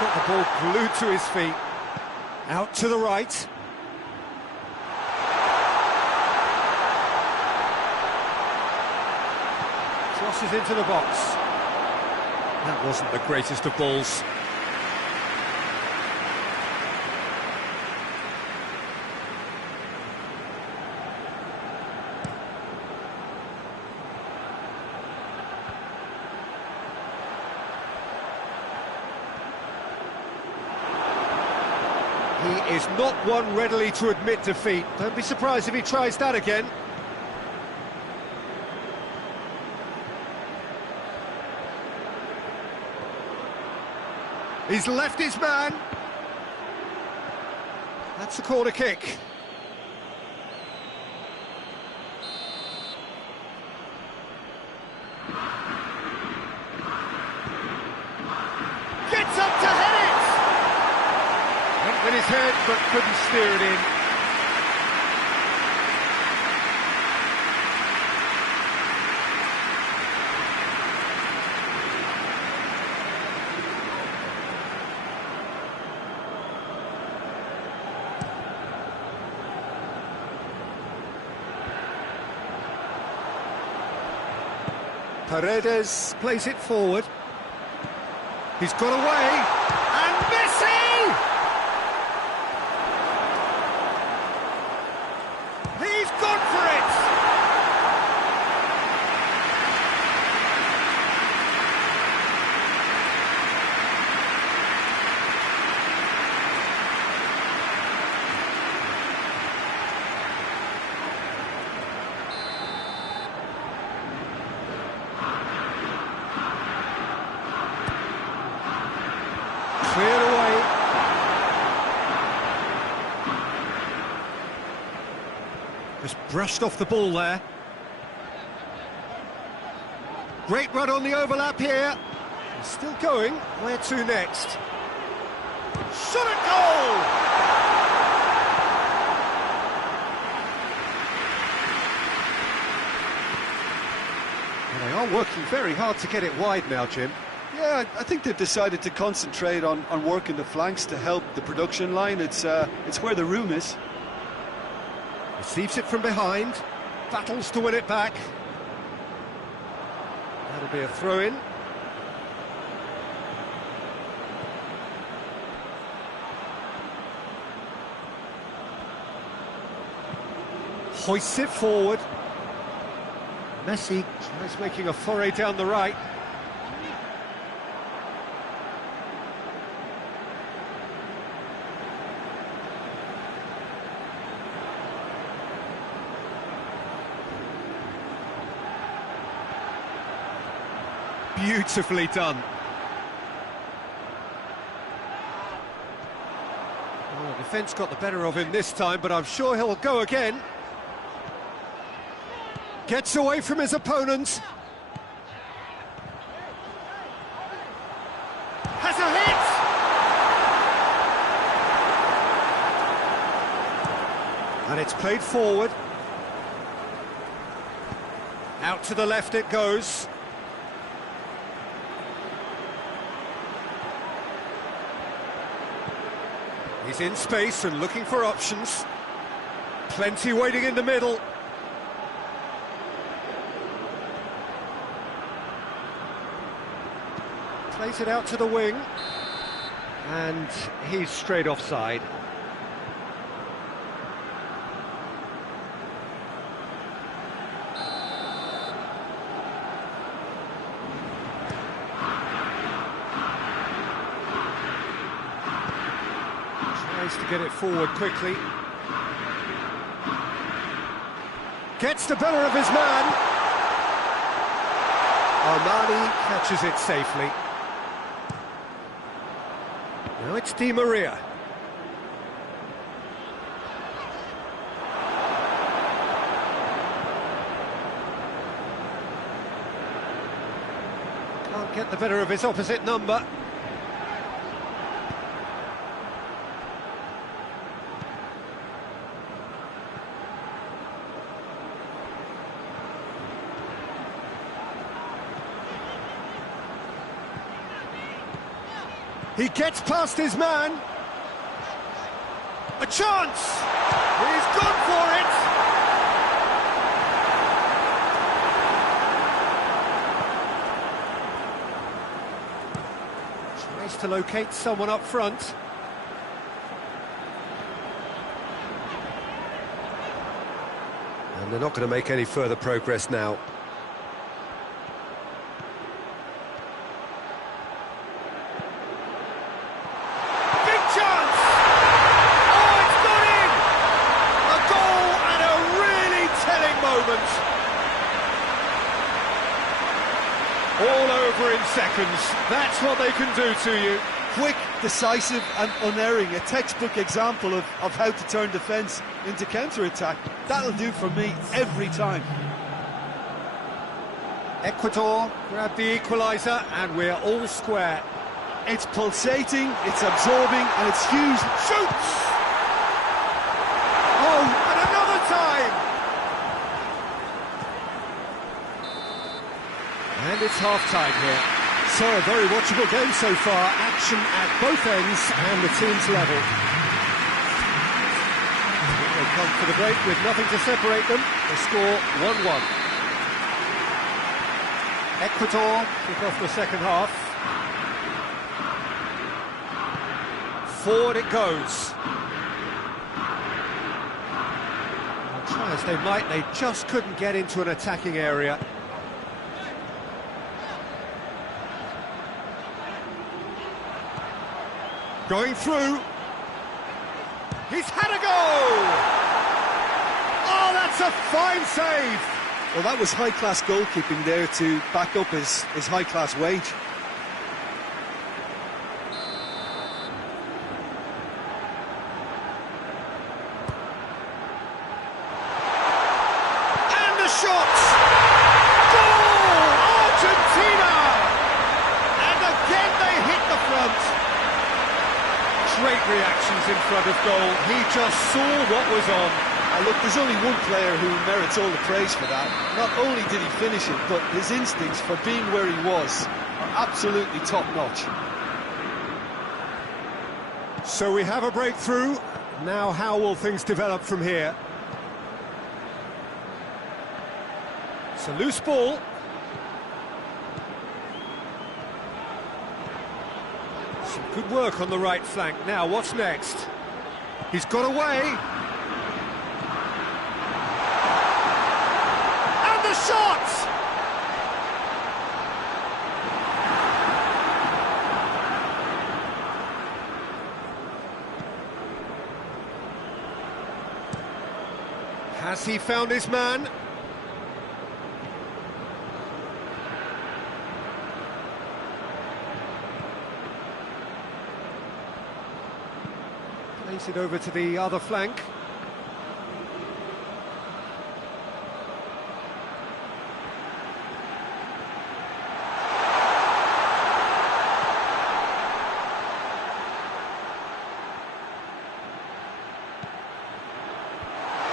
Got the ball glued to his feet, out to the right. Crosses into the box. That wasn't the greatest of balls. He is not one readily to admit defeat. Don't be surprised if he tries that again. He's left his man. That's a corner kick. Gets up to head it! Went with his head, but couldn't steer it in. Paredes plays it forward. He's got away, and Messi! He's gone for it! Cleared away. Just brushed off the ball there. Great run on the overlap here. He's still going. Where to next? Shot at goal! Well, they are working very hard to get it wide now, Jim. Yeah, I think they've decided to concentrate on working the flanks to help the production line. It's where the room is. Receives it from behind, battles to win it back. That'll be a throw-in. Hoists it forward. Messi tries making a foray down the right. Beautifully done. Well, the defence got the better of him this time, but I'm sure he'll go again. Gets away from his opponent. Has a hit! And it's played forward. Out to the left it goes. He's in space and looking for options. Plenty waiting in the middle. Plays it out to the wing. And he's straight offside. Tries to get it forward quickly. Gets the better of his man. Armani catches it safely. Now it's Di Maria. Can't get the better of his opposite number. He gets past his man. A chance! He's gone for it! Tries to locate someone up front. And they're not going to make any further progress now. All over in seconds. That's what they can do to you. Quick, decisive and unerring. A textbook example of how to turn defence into counter-attack. That'll do for me every time. Ecuador grab the equaliser and we're all square. It's pulsating, it's absorbing and it's huge. Shoots! Oh, and another time! And it's half-time here. So a very watchable game so far. Action at both ends and the team's level. They come for the break with nothing to separate them. They score 1-1. Ecuador kick off the second half. Forward it goes. Well, try as they might, they just couldn't get into an attacking area. Going through. He's had a go! Oh, that's a fine save! Well, that was high-class goalkeeping there to back up his high-class wage. And the shot! Goal! Argentina! And again they hit the front. Great reactions in front of goal. He just saw what was on. Look, there's only one player who merits all the praise for that. Not only did he finish it, but his instincts for being where he was are absolutely top-notch. So we have a breakthrough. Now how will things develop from here? It's a loose ball. Some good work on the right flank. Now, what's next? He's got away. And the shot! Has he found his man? Plays it over to the other flank.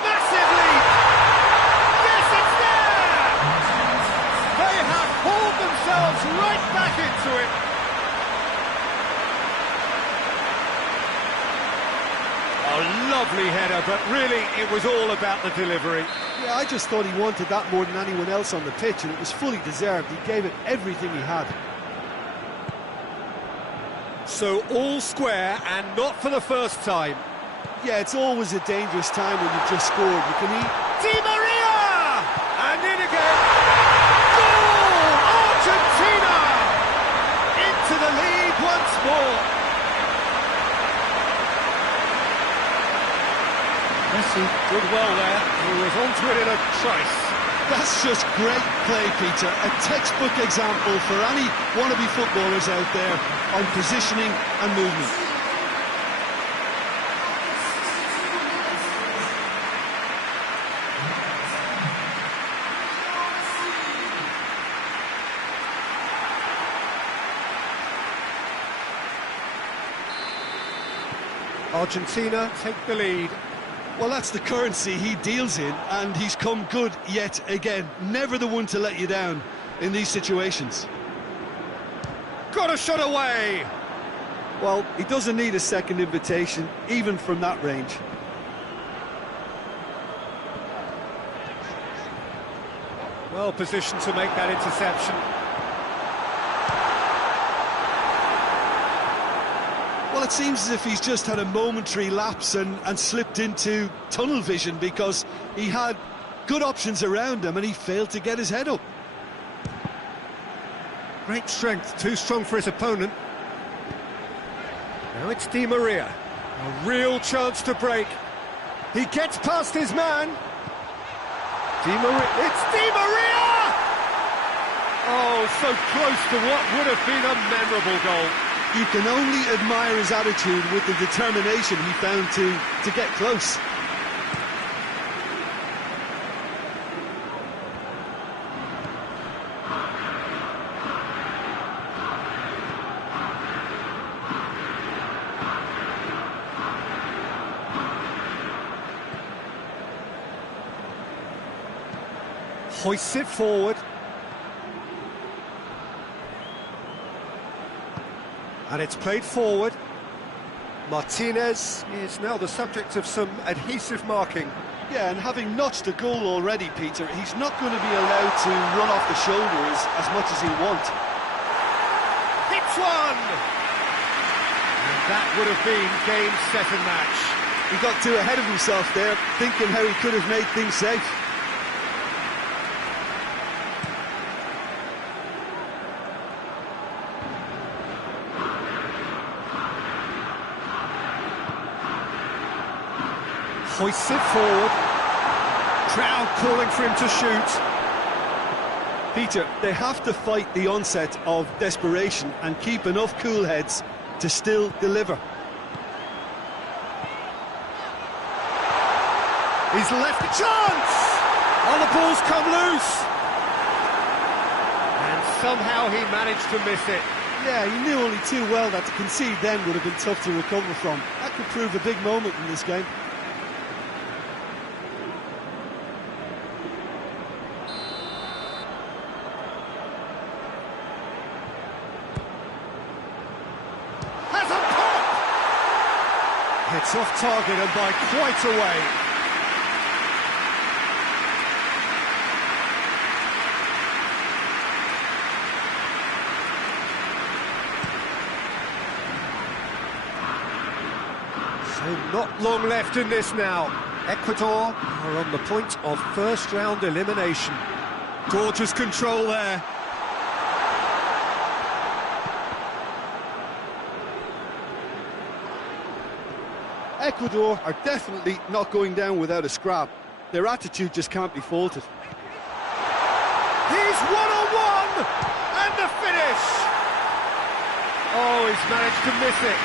Massive lead! Yes, it's there! They have pulled themselves right back into it. Lovely header, but really it was all about the delivery. Yeah, I just thought he wanted that more than anyone else on the pitch, and it was fully deserved. He gave it everything he had. So all square, and not for the first time. Yeah, it's always a dangerous time when you've just scored. You can eat. Di Maria! And in again. Goal! Argentina! Into the lead once more. Messi did well there. He was onto it in a trice. That's just great play, Peter. A textbook example for any wannabe footballers out there on positioning and movement. Argentina take the lead. Well, that's the currency he deals in, and he's come good yet again. Never the one to let you down in these situations. Got a shot away! Well, he doesn't need a second invitation, even from that range. Well positioned to make that interception. Well, it seems as if he's just had a momentary lapse and slipped into tunnel vision, because he had good options around him and he failed to get his head up. Great strength, too strong for his opponent. Now it's Di Maria. A real chance to break. He gets past his man. Di Maria, it's Di Maria! Oh, so close to what would have been a memorable goal. You can only admire his attitude with the determination he found to get close. Hoists it forward. And it's played forward. Martinez is now the subject of some adhesive marking. Yeah, and having notched a goal already, Peter, he's not going to be allowed to run off the shoulders as much as he wants. Hits one! And that would have been game, set and match. He got too ahead of himself there, thinking how he could have made things safe. Hoists it forward. Crowd calling for him to shoot. Peter, they have to fight the onset of desperation and keep enough cool heads to still deliver. He's left a chance! Oh, the ball's come loose! And somehow he managed to miss it. Yeah, he knew only too well that to concede then would have been tough to recover from. That could prove a big moment in this game. It's off target and by quite a way. So not long left in this now. Ecuador are on the point of first round elimination. Gorgeous control there. Ecuador are definitely not going down without a scrap. Their attitude just can't be faulted. He's one-on-one! And the finish! Oh, he's managed to miss it.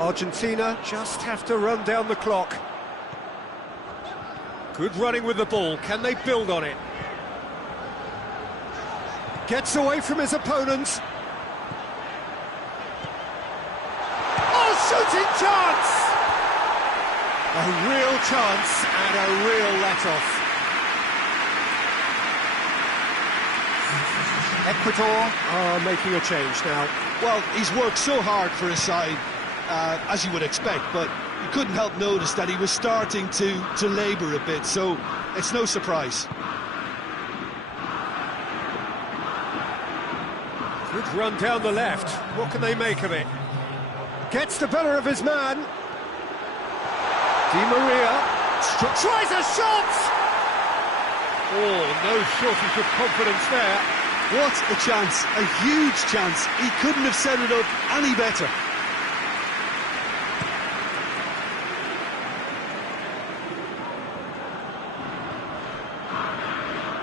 Argentina just have to run down the clock. Good running with the ball. Can they build on it? Gets away from his opponents. Oh, shooting chance! A real chance and a real let-off. Ecuador are making a change now. Well, he's worked so hard for his side, as you would expect, but you couldn't help notice that he was starting to labour a bit, so it's no surprise. Good run down the left. What can they make of it? Gets the better of his man. Di Maria tries a shot! Oh, no shortage of confidence there. What a chance, a huge chance. He couldn't have set it up any better.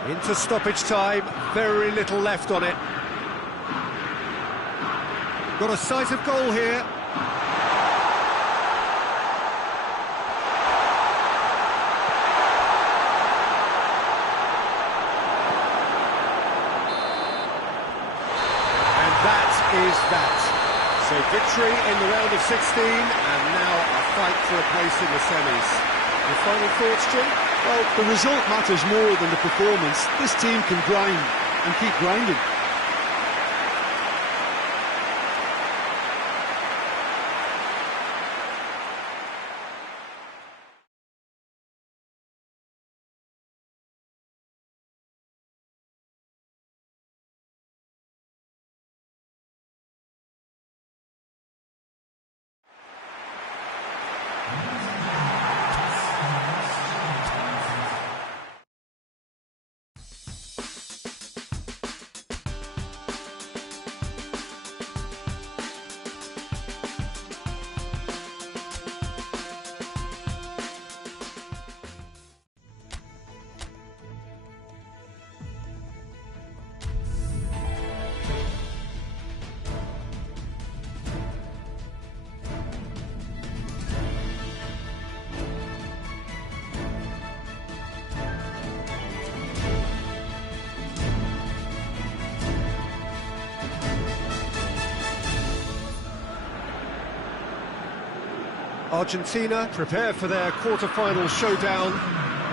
Into stoppage time, very little left on it. Got a sight of goal here. And that is that. So victory in the round of 16, and now a fight for a place in the semis. Your final thoughts, Jim? Well, the result matters more than the performance. This team can grind and keep grinding. Argentina prepare for their quarter-final showdown.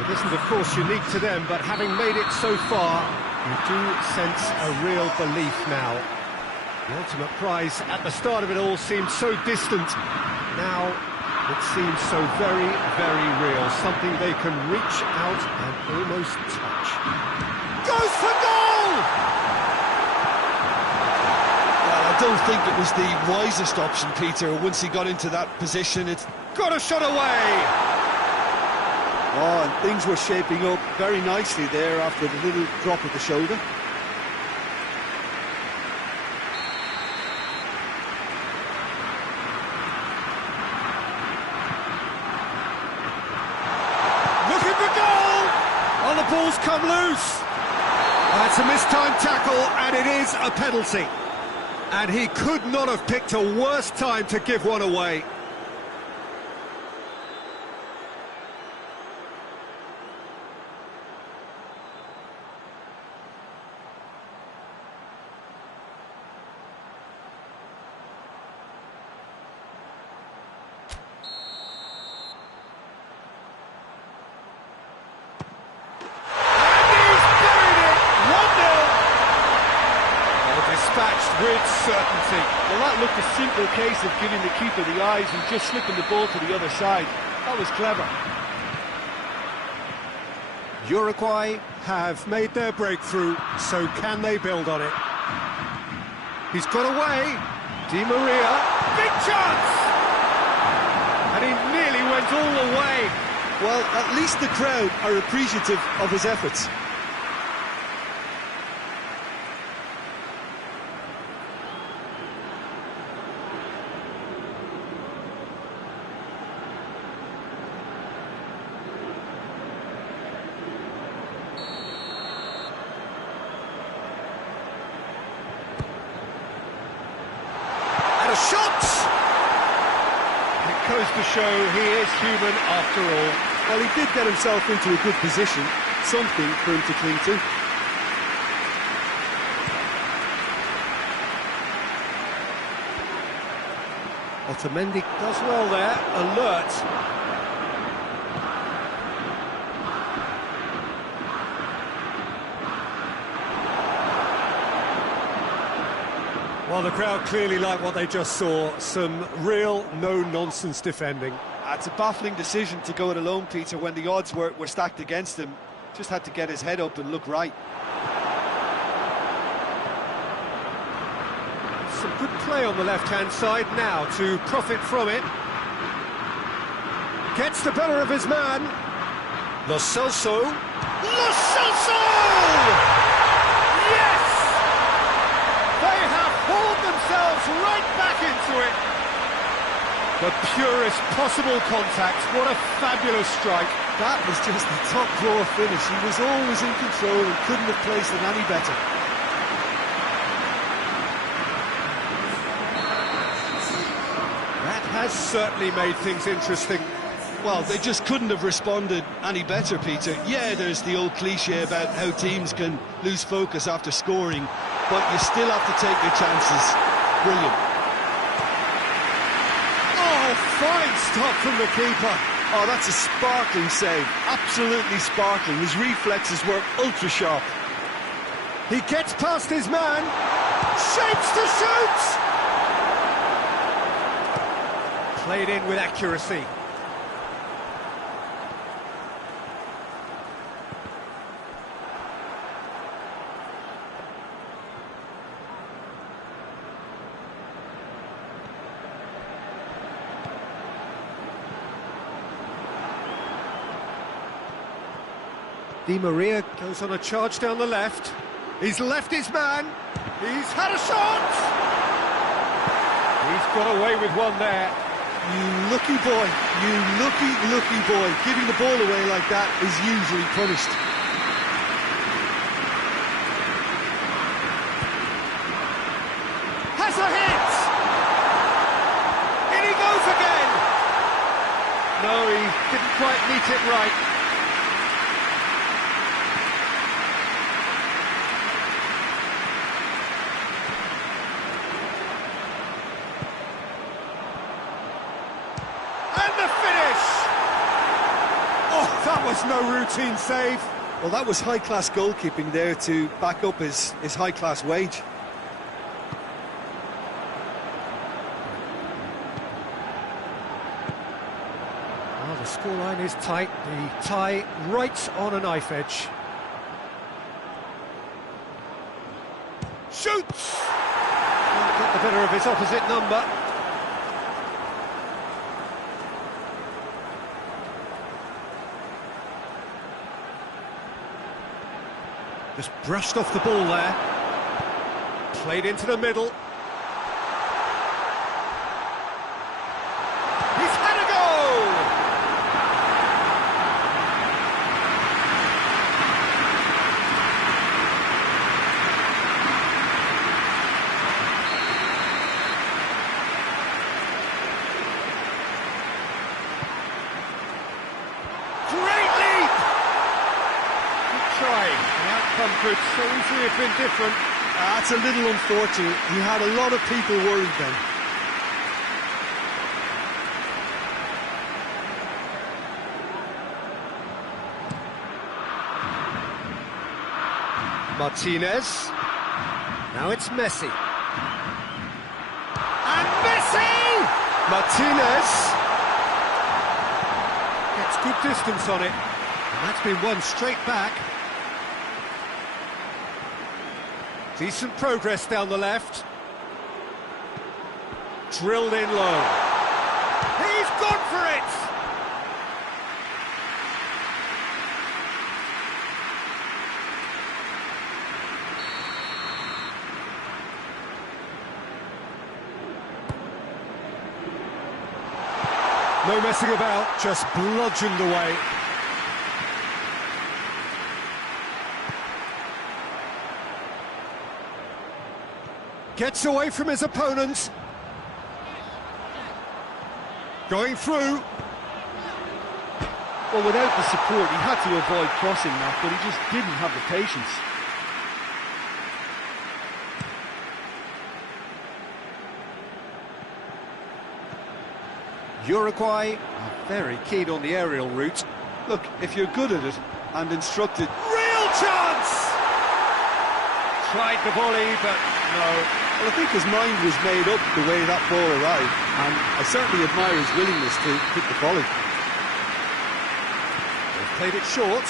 It isn't, of course, unique to them, but having made it so far, you do sense a real belief now. The ultimate prize at the start of it all seemed so distant. Now it seems so very, very real, something they can reach out and almost touch. Goes for goal! I don't think it was the wisest option, Peter. Once he got into that position, it's got a shot away! Oh, and things were shaping up very nicely there after the little drop of the shoulder. Looking for goal! Oh, the ball's come loose! That's a mistimed tackle, and it is a penalty. And he could not have picked a worse time to give one away. Dispatched with certainty. Well, that looked a simple case of giving the keeper the eyes and just slipping the ball to the other side. That was clever. Uruguay have made their breakthrough, so can they build on it? He's got away. Di Maria, big chance! And he nearly went all the way. Well, at least the crowd are appreciative of his efforts. A shot! It goes to show he is human after all. Well, he did get himself into a good position, something for him to cling to. Otamendi does well there, alert. Well, the crowd clearly like what they just saw. Some real no-nonsense defending. It's a baffling decision to go it alone, Peter, when the odds were stacked against him. Just had to get his head up and look right. Some good play on the left-hand side now to profit from it. Gets the better of his man. Lo Celso. Lo Celso! Yes! They have hauled themselves right back into it. The purest possible contact. What a fabulous strike. That was just the top drawer finish. He was always in control and couldn't have placed it any better. That has certainly made things interesting. Well, they just couldn't have responded any better, Peter. Yeah, there's the old cliche about how teams can lose focus after scoring, but you still have to take your chances. Brilliant. Oh, fine stop from the keeper. Oh, that's a sparkling save. Absolutely sparkling. His reflexes were ultra sharp. He gets past his man. Shapes to shoot! Played in with accuracy. Di Maria goes on a charge down the left. He's left his man. He's had a shot! He's got away with one there. You lucky boy. You lucky boy. Giving the ball away like that is usually punished. Has a hit! In he goes again! No, he didn't quite meet it right. That was no routine save. Well, that was high-class goalkeeping there to back up his high-class wage. Well, the scoreline is tight. The tie right on a knife edge. Shoots! Well, got the better of his opposite number. Just brushed off the ball there. Played into the middle. He's had a goal! Great leap! Good try. Could so easily have been different. That's a little unfortunate. He had a lot of people worried then. Martinez. Now it's Messi. And Messi! Martinez gets good distance on it. And that's been won straight back. Decent progress down the left. Drilled in low. He's gone for it! No messing about, just bludgeoned away. Gets away from his opponent. Going through. Well, without the support, he had to avoid crossing that, but he just didn't have the patience. Uruguay are very keen on the aerial route. Look, if you're good at it and instructed... Real chance! Tried the volley, but no. Well, I think his mind was made up the way that ball arrived, and I certainly admire his willingness to hit the volley. They've played it short.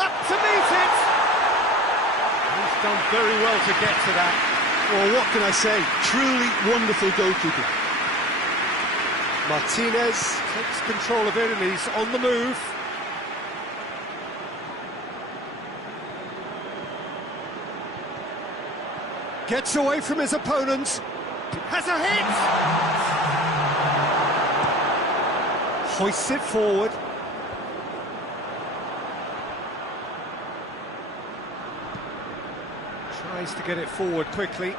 Up to meet it! He's done very well to get to that. Well, what can I say? Truly wonderful goalkeeping. Martinez takes control of it and he's on the move. Gets away from his opponents. Has a hit! Hoists it forward. Tries to get it forward quickly.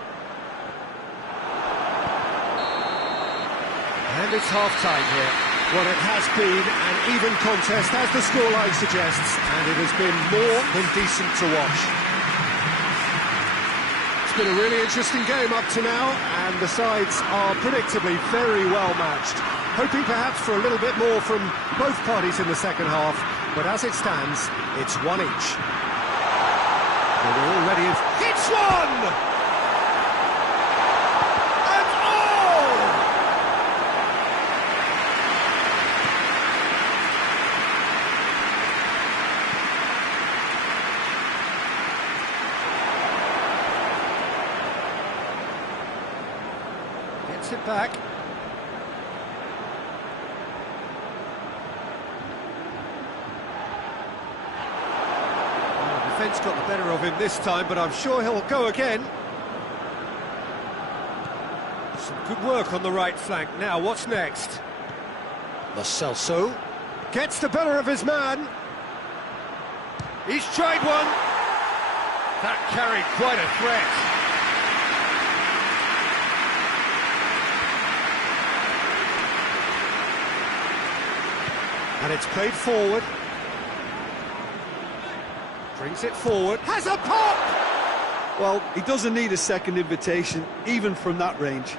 And it's half-time here. Well, it has been an even contest, as the scoreline suggests, and it has been more than decent to watch. It's been a really interesting game up to now, and the sides are predictably very well matched. Hoping perhaps for a little bit more from both parties in the second half, but as it stands, it's one each. Well, we're already in. It's one! Gets it back. Well, the defence got the better of him this time, but I'm sure he'll go again. Some good work on the right flank. Now, what's next? Lo Celso gets the better of his man. He's tried one. That carried quite a threat. And it's played forward. Brings it forward. Has a pop! Well, he doesn't need a second invitation, even from that range.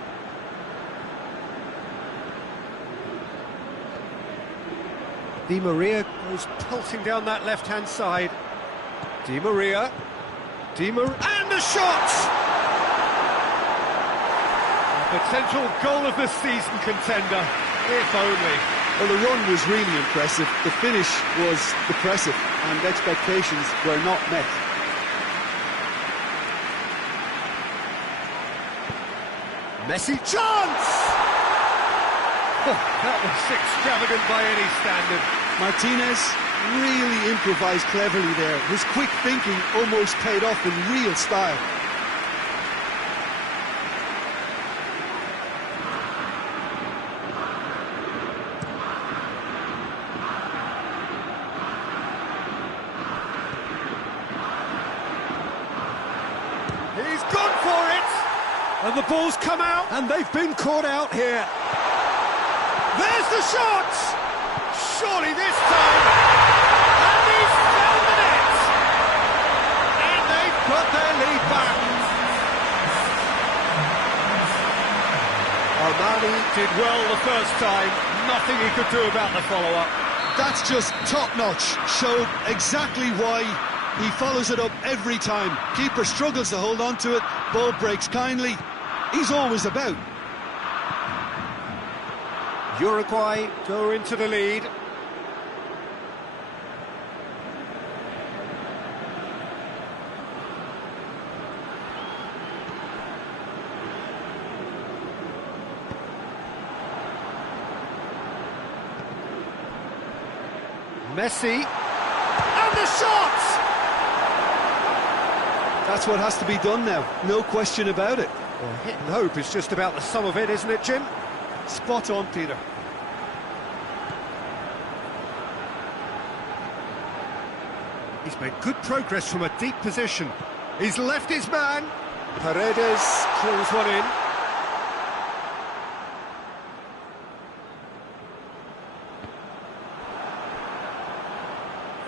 Di Maria goes pelting down that left-hand side. Di Maria. And the shot! A potential goal of the season contender, if only. Well, the run was really impressive. The finish was depressive, and expectations were not met. Messi chance! Oh, that was extravagant by any standard. Martinez really improvised cleverly there. His quick thinking almost paid off in real style. He's gone for it! And the ball's come out, and they've been caught out here. There's the shot! Surely this time! And he's found the net! And they've got their lead back. Armani did well the first time. Nothing he could do about the follow-up. That's just top-notch. Showed exactly why he follows it up every time. Keeper struggles to hold on to it. Ball breaks kindly. He's always about. Uruguay go into the lead. Messi. And the shot! That's what has to be done now. No question about it. Well, hit and hope is just about the sum of it, isn't it, Jim? Spot on, Peter. He's made good progress from a deep position. He's left his man. Paredes drills one in.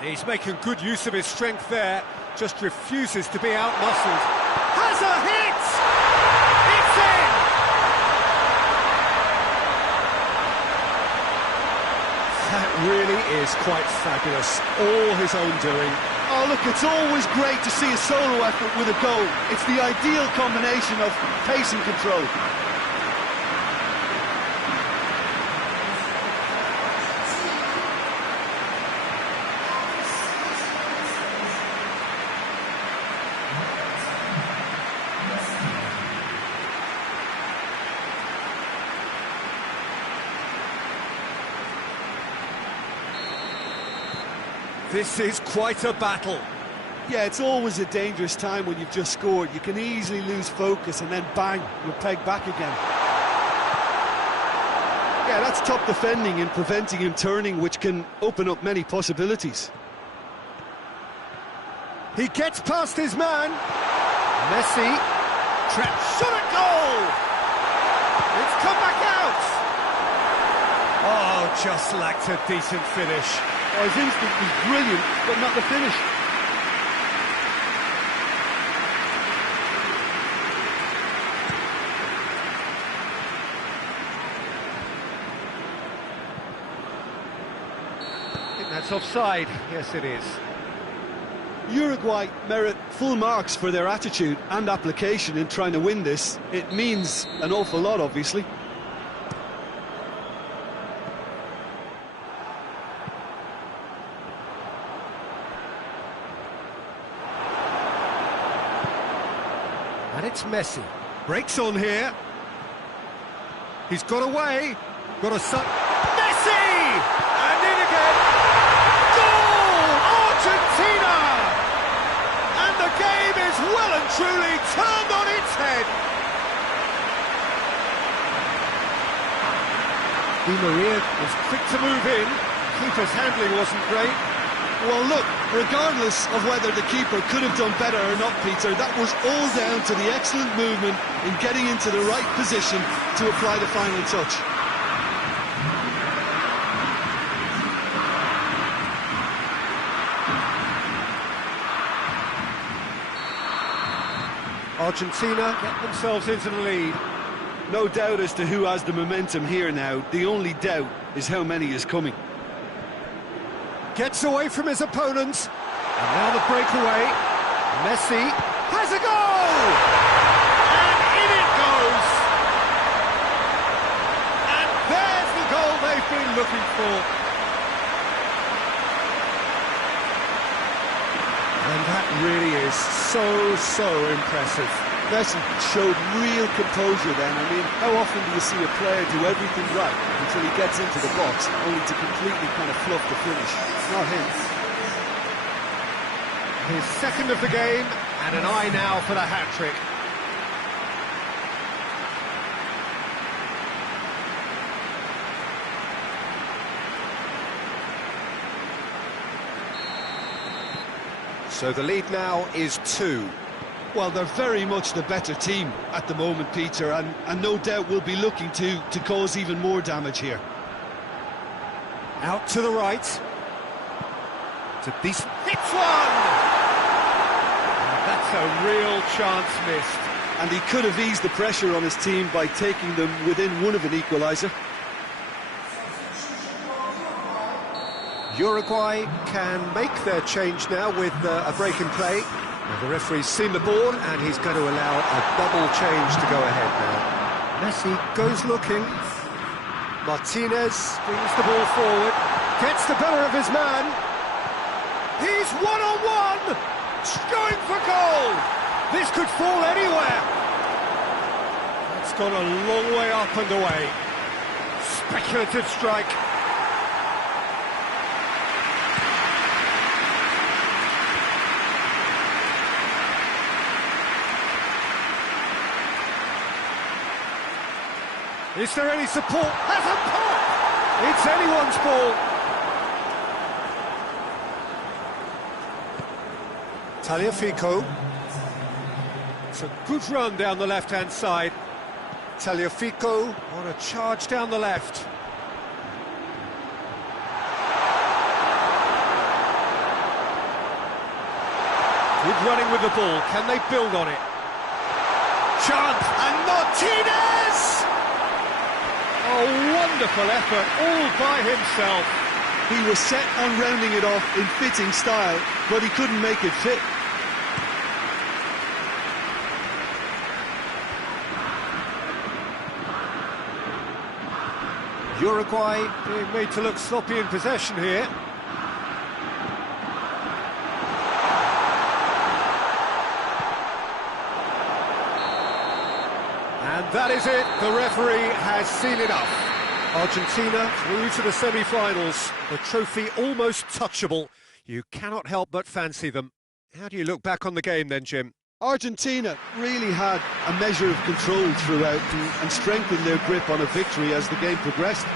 He's making good use of his strength there. Just refuses to be out-muscled. Has a hit! It's in! That really is quite fabulous. All his own doing. Oh, look, it's always great to see a solo effort with a goal. It's the ideal combination of pace and control. This is quite a battle. Yeah, it's always a dangerous time when you've just scored. You can easily lose focus and then bang, you're pegged back again. Yeah, that's top defending and preventing him turning, which can open up many possibilities. He gets past his man. Messi. Trap shot at goal! It's come back out! Oh, just lacked a decent finish. Oh, his instinct was brilliant, but not the finish. I think that's offside. Yes, it is. Uruguay merit full marks for their attitude and application in trying to win this. It means an awful lot, obviously. And it's Messi. Breaks on here. He's got away. Got a suck. Messi! And in again. Goal! Argentina! And the game is well and truly turned on its head. Di Maria was quick to move in. Keeper's handling wasn't great. Well, look, regardless of whether the keeper could have done better or not, Peter, that was all down to the excellent movement in getting into the right position to apply the final touch. Argentina get themselves into the lead. No doubt as to who has the momentum here now. The only doubt is how many is coming. Gets away from his opponents. And now the breakaway. Messi has a goal! And in it goes! And there's the goal they've been looking for. And that really is so impressive. Messi showed real composure then. I mean, how often do you see a player do everything right until he gets into the box, only to completely kind of fluff the finish? Not him. His second of the game, and an eye now for the hat-trick. So the lead now is 2. Well, they're very much the better team at the moment, Peter, and no doubt will be looking to cause even more damage here. Out to the right. It's a decent... Hits one! That's a real chance missed. And he could have eased the pressure on his team by taking them within one of an equaliser. Uruguay can make their change now with a break in play. Now the referee's seen the board and he's going to allow a double change to go ahead now. Messi goes looking. Martinez brings the ball forward, gets the better of his man. He's one-on-one, going for goal. This could fall anywhere. It's gone a long way up and away. Speculative strike. Is there any support? Has a pop! It's anyone's ball. Tagliafico. It's a good run down the left-hand side. Tagliafico on a charge down the left. Good running with the ball. Can they build on it? Chance and Martinez! A wonderful effort, all by himself. He was set on rounding it off in fitting style, but he couldn't make it fit. Uruguay being made to look sloppy in possession here. And that is it, the referee has seen enough. Argentina through to the semi-finals, the trophy almost touchable. You cannot help but fancy them. How do you look back on the game then, Jim? Argentina really had a measure of control throughout and strengthened their grip on a victory as the game progressed.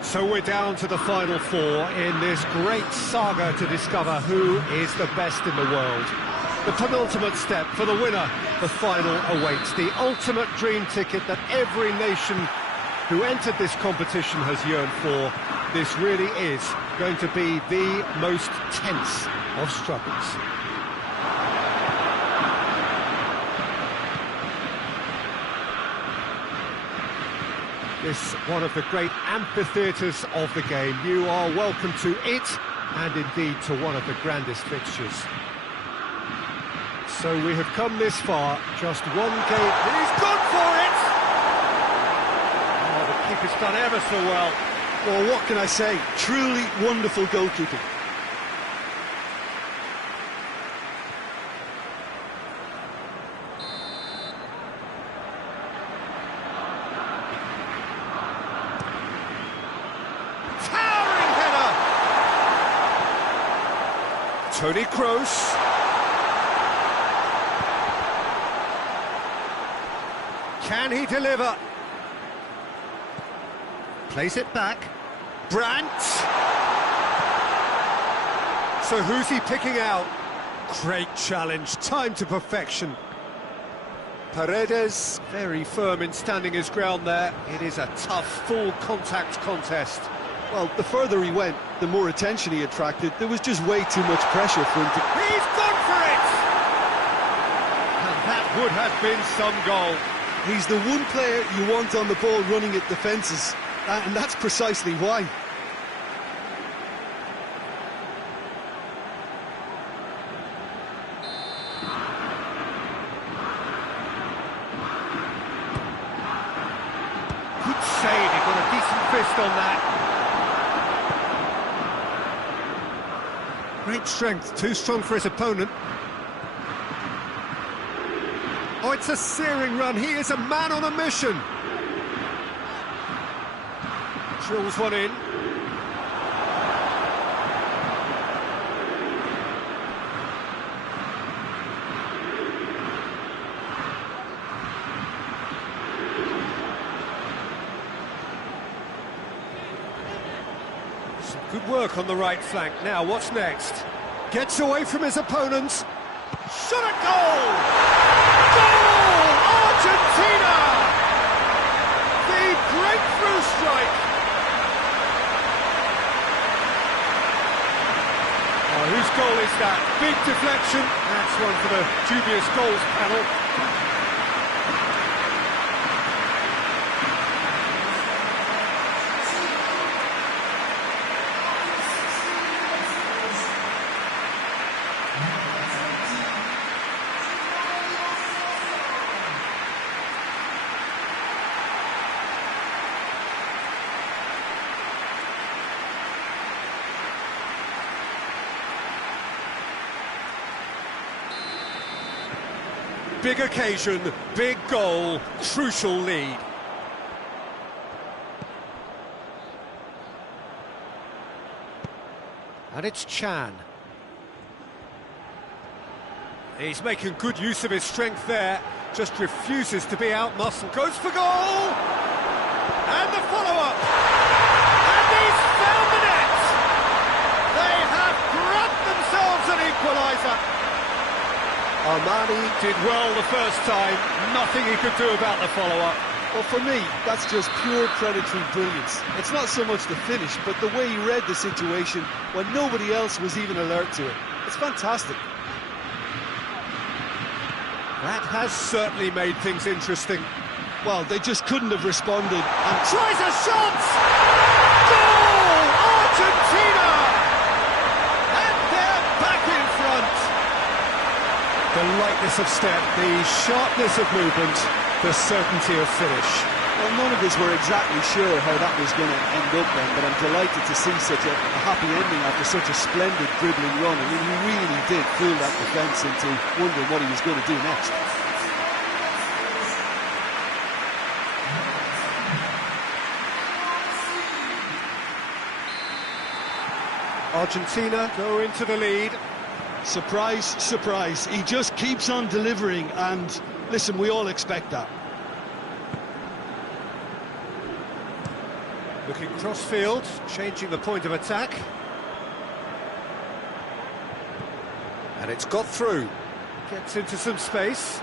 So we're down to the final four in this great saga to discover who is the best in the world. The penultimate step for the winner, the final awaits. The ultimate dream ticket that every nation who entered this competition has yearned for. This really is going to be the most tense of struggles. This one of the great amphitheatres of the game. You are welcome to it, and indeed to one of the grandest fixtures. So we have come this far, just one game. He's gone for it! Oh, the keeper's done ever so well. Well, what can I say? Truly wonderful goalkeeping. Toni Kroos. Can he deliver? Plays it back. Brandt. So who's he picking out? Great challenge, time to perfection. Paredes, very firm in standing his ground there. It is a tough, full contact contest. Well, the further he went, the more attention he attracted. There was just way too much pressure for him to... He's gone for it! And that would have been some goal. He's the one player you want on the ball running at defences, and that's precisely why. Good save, he got a decent fist on that. Great strength, too strong for his opponent. Oh, it's a searing run. He is a man on a mission. Drills one in. Some good work on the right flank. Now, what's next? Gets away from his opponents. Shot a goal! Goal! Argentina! The breakthrough strike! Oh, whose goal is that? Big deflection. That's one for the dubious goals panel. Big occasion, big goal, crucial lead. And it's Chan. He's making good use of his strength there, just refuses to be outmuscled. Goes for goal! And the follow-up! And he's found the net! They have grabbed themselves an equaliser! Armani did well the first time, nothing he could do about the follow-up. Well, for me, that's just pure predatory brilliance. It's not so much the finish, but the way he read the situation when nobody else was even alert to it. It's fantastic. That has certainly made things interesting. Well, they just couldn't have responded. And tries a shot! Goal! Argentina! And they're back in front. The lightness of step, the sharpness of movement, the certainty of finish. Well, none of us were exactly sure how that was going to end up then, but I'm delighted to see such a happy ending after such a splendid dribbling run. I mean, he really did fool that defence into wondering what he was going to do next. Argentina go into the lead. Surprise, surprise. He just keeps on delivering, and listen, we all expect that. Looking cross-field, changing the point of attack. And it's got through. Gets into some space.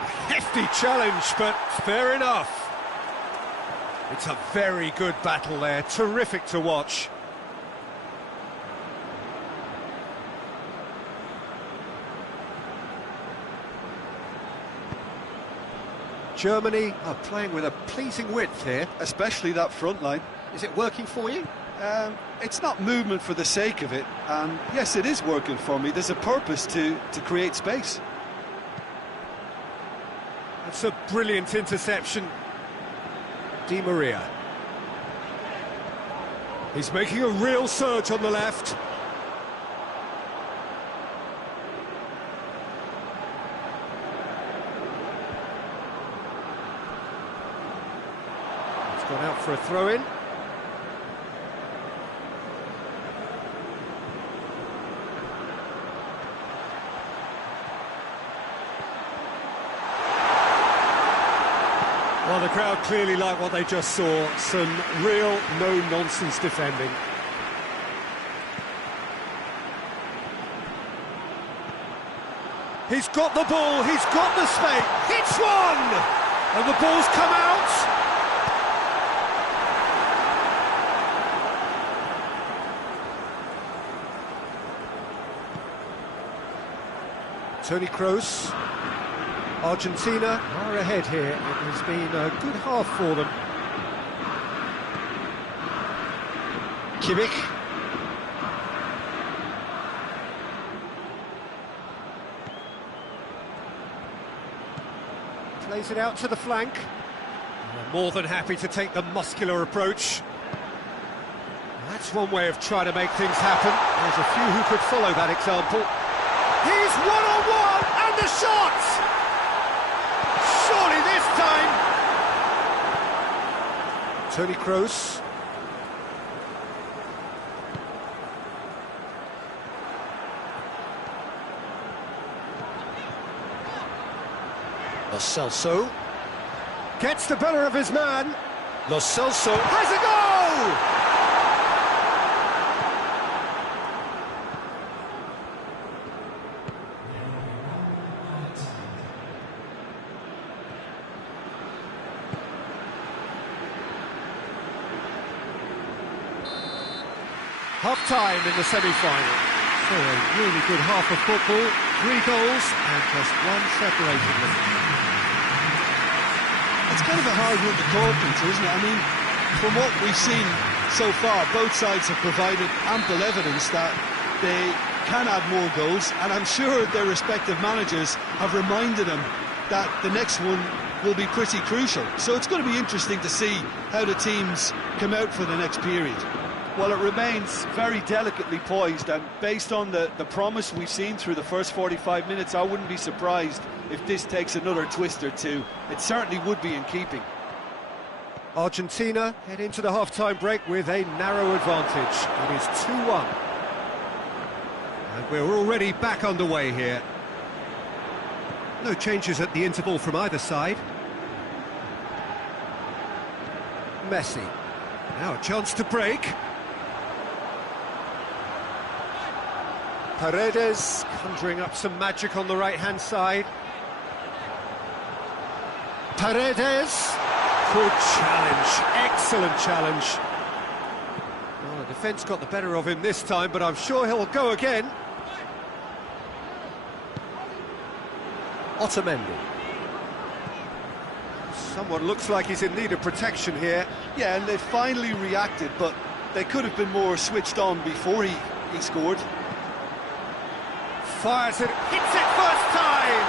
A hefty challenge, but fair enough. It's a very good battle there, terrific to watch. Germany are playing with a pleasing width here. Especially that front line. Is it working for you? It's not movement for the sake of it, and yes, it is working for me. There's a purpose to create space. That's a brilliant interception. Di Maria. He's making a real surge on the left. It's gone out for a throw-in. Well, the crowd clearly like what they just saw. Some real no-nonsense defending. He's got the ball, he's got the space. Hits one! And the ball's come out. Toni Kroos. Argentina are ahead here. It has been a good half for them. Kimmich. Plays it out to the flank. They're more than happy to take the muscular approach. That's one way of trying to make things happen. There's a few who could follow that example. He's one-on-one, and the shot! Surely this time! Toni Kroos. Lo Celso. Gets the better of his man. Lo Celso has a goal! Half-time in the semi-final. So a really good half of football, 3 goals and just one separating them. It's kind of a hard one to call, Peter, isn't it? I mean, from what we've seen so far, both sides have provided ample evidence that they can add more goals, and I'm sure their respective managers have reminded them that the next one will be pretty crucial. So it's going to be interesting to see how the teams come out for the next period. Well, it remains very delicately poised, and based on the promise we've seen through the first 45 minutes, I wouldn't be surprised if this takes another twist or two. It certainly would be in keeping. Argentina head into the half-time break with a narrow advantage. It is 2-1. And we're already back underway here. No changes at the interval from either side. Messi. Now a chance to break. Paredes conjuring up some magic on the right-hand side. Paredes, good challenge, excellent challenge. Well, the defence got the better of him this time, but I'm sure he'll go again. Otamendi. Someone looks like he's in need of protection here. Yeah, and they finally reacted, but they could have been more switched on before he scored. Fires it, hits it first time!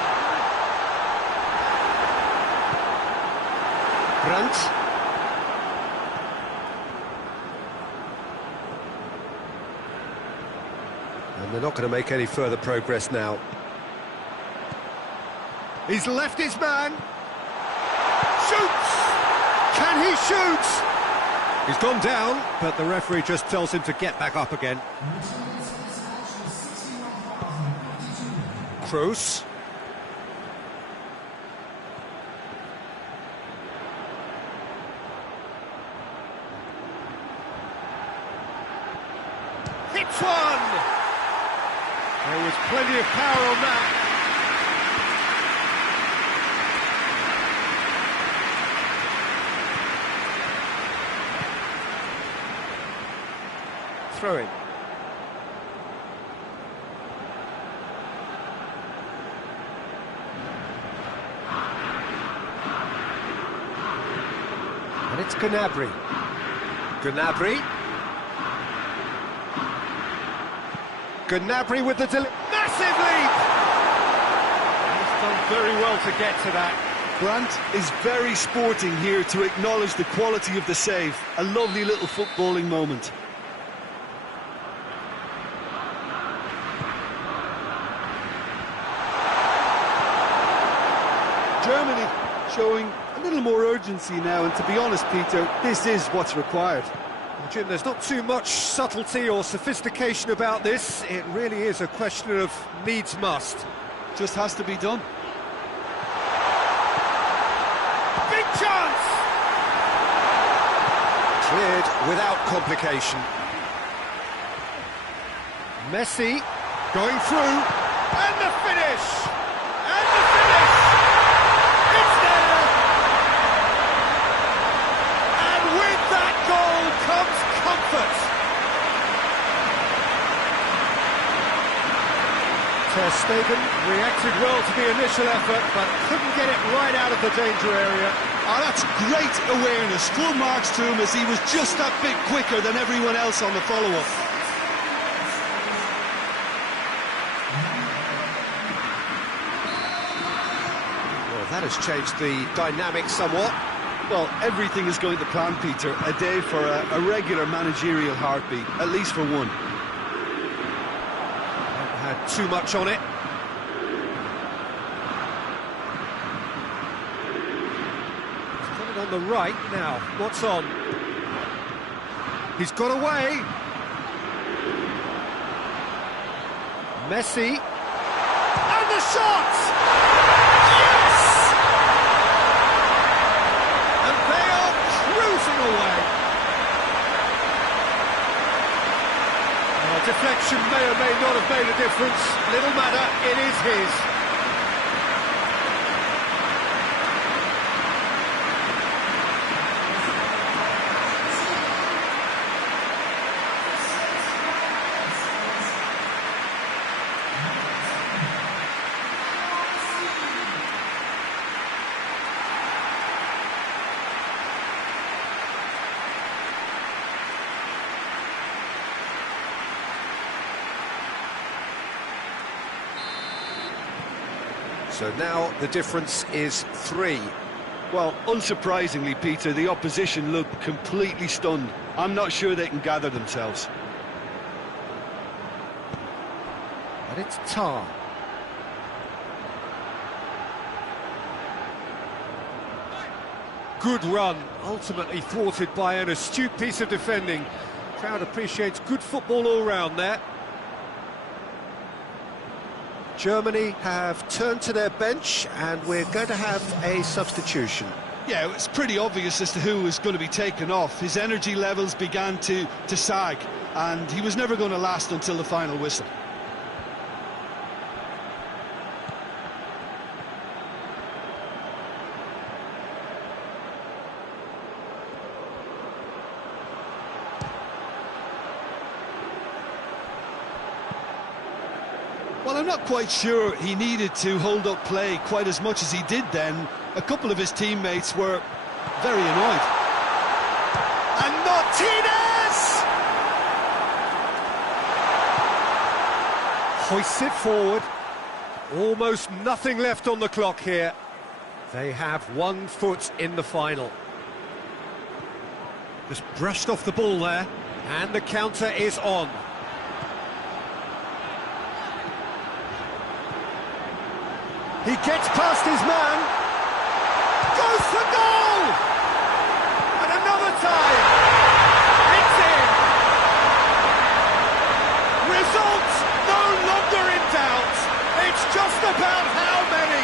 Brandt. And they're not going to make any further progress now. He's left his man. Shoots! Can he shoot? He's gone down, but the referee just tells him to get back up again. Kroos. Hits one! There was plenty of power on that. Throw in. And it's Gnabry. Gnabry. Gnabry with the massive leap! He's done very well to get to that. Brandt is very sporting here to acknowledge the quality of the save. A lovely little footballing moment. Germany showing a little more urgency now, and to be honest, Peter, this is what's required. Well, Jim, there's not too much subtlety or sophistication about this. It really is a question of needs must. Just has to be done. Big chance! Cleared without complication. Messi going through, and the finish! And the finish! It's there! And with that goal comes comfort. Ter Stegen reacted well to the initial effort, but couldn't get it right out of the danger area. Oh, that's great awareness. Full marks to him, as he was just that bit quicker than everyone else on the follow-up. Well, that has changed the dynamic somewhat. Well, everything is going to plan, Peter. A day for a regular managerial heartbeat, at least for one. Haven't had too much on it. He's got it on the right now. What's on? He's got away. Messi. And the shot! Yes! And they are cruising away. Well, deflection may or may not have made a difference. Little matter, it is his. So now the difference is 3. Well, unsurprisingly, Peter, the opposition looked completely stunned. I'm not sure they can gather themselves. And it's Tar. Good run, ultimately thwarted by an astute piece of defending. Crowd appreciates good football all round there. Germany have turned to their bench, and we're going to have a substitution. Yeah, it's pretty obvious as to who was going to be taken off. His energy levels began to sag, and he was never going to last until the final whistle. Well, I'm not quite sure he needed to hold up play quite as much as he did then. A couple of his teammates were very annoyed. And Martinez! Hoists it forward. Almost nothing left on the clock here. They have 1 foot in the final. Just brushed off the ball there, and the counter is on. He gets past his man, goes for goal! And another time, it's in! Results no longer in doubt, it's just about how many?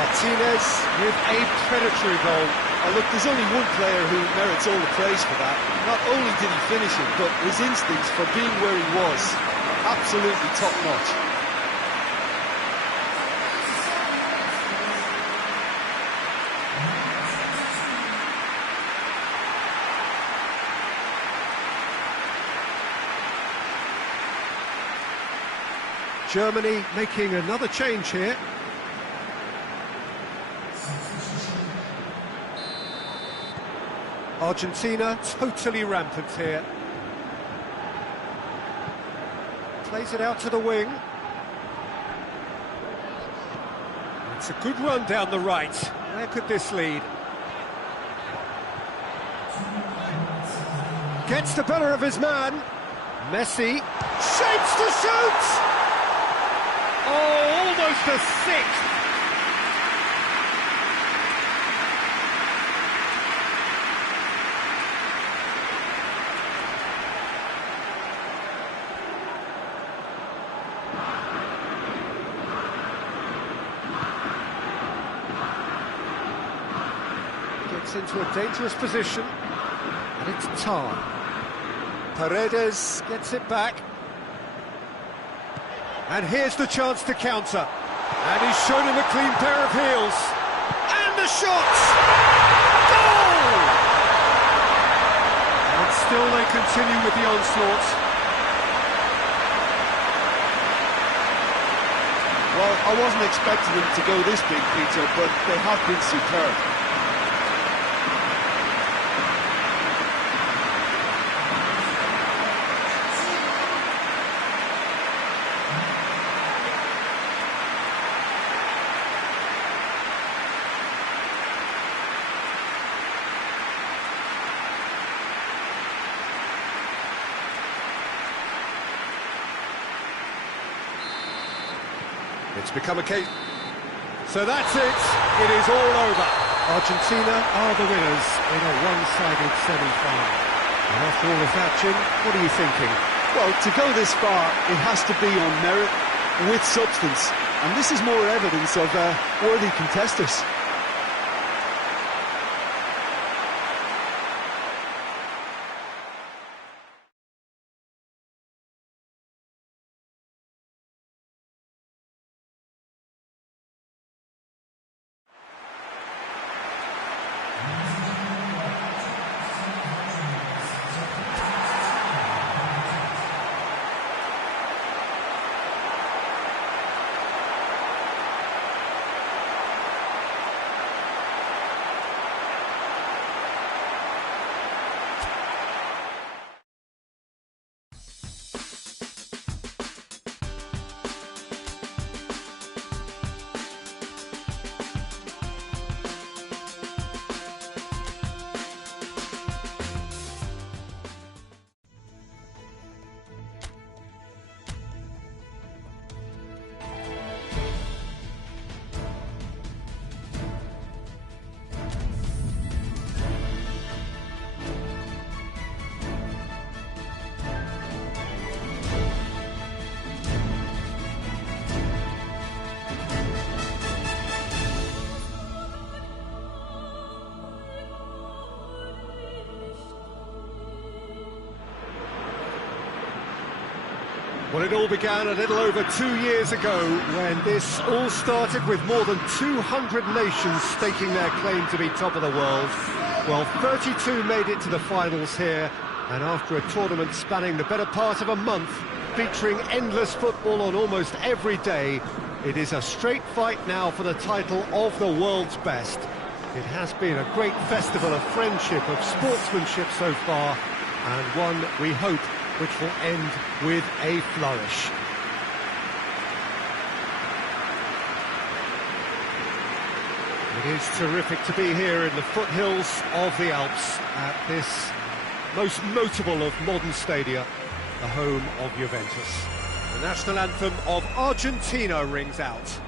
Martinez With a predatory goal. Oh, look, there's only one player who merits all the praise for that. Not only did he finish it, but his instincts for being where he was, absolutely top-notch. Germany making another change here. Argentina totally rampant here. Plays it out to the wing. It's a good run down the right. Where could this lead? Gets the better of his man. Messi shapes to shoot! Oh, almost a sixth! Gets into a dangerous position, and it's Tar. Paredes gets it back. And here's the chance to counter. And he's shown him a clean pair of heels. And the shot! Goal! And still they continue with the onslaught. Well, I wasn't expecting them to go this big, Peter, but they have been superb. It's become a case. So that's it. It is all over. Argentina are the winners in a one-sided semi-final. And after all of that, Jim, what are you thinking? Well, to go this far, it has to be on merit, with substance. And this is more evidence of worthy contesters. Well, it all began a little over 2 years ago when this all started with more than 200 nations staking their claim to be top of the world. Well, 32 made it to the finals here, and after a tournament spanning the better part of a month, featuring endless football on almost every day. It is a straight fight now for the title of the world's best. It has been a great festival of friendship, of sportsmanship so far, and one, we hope, which will end with a flourish. It is terrific to be here in the foothills of the Alps at this most notable of modern stadia, the home of Juventus. The national anthem of Argentina rings out.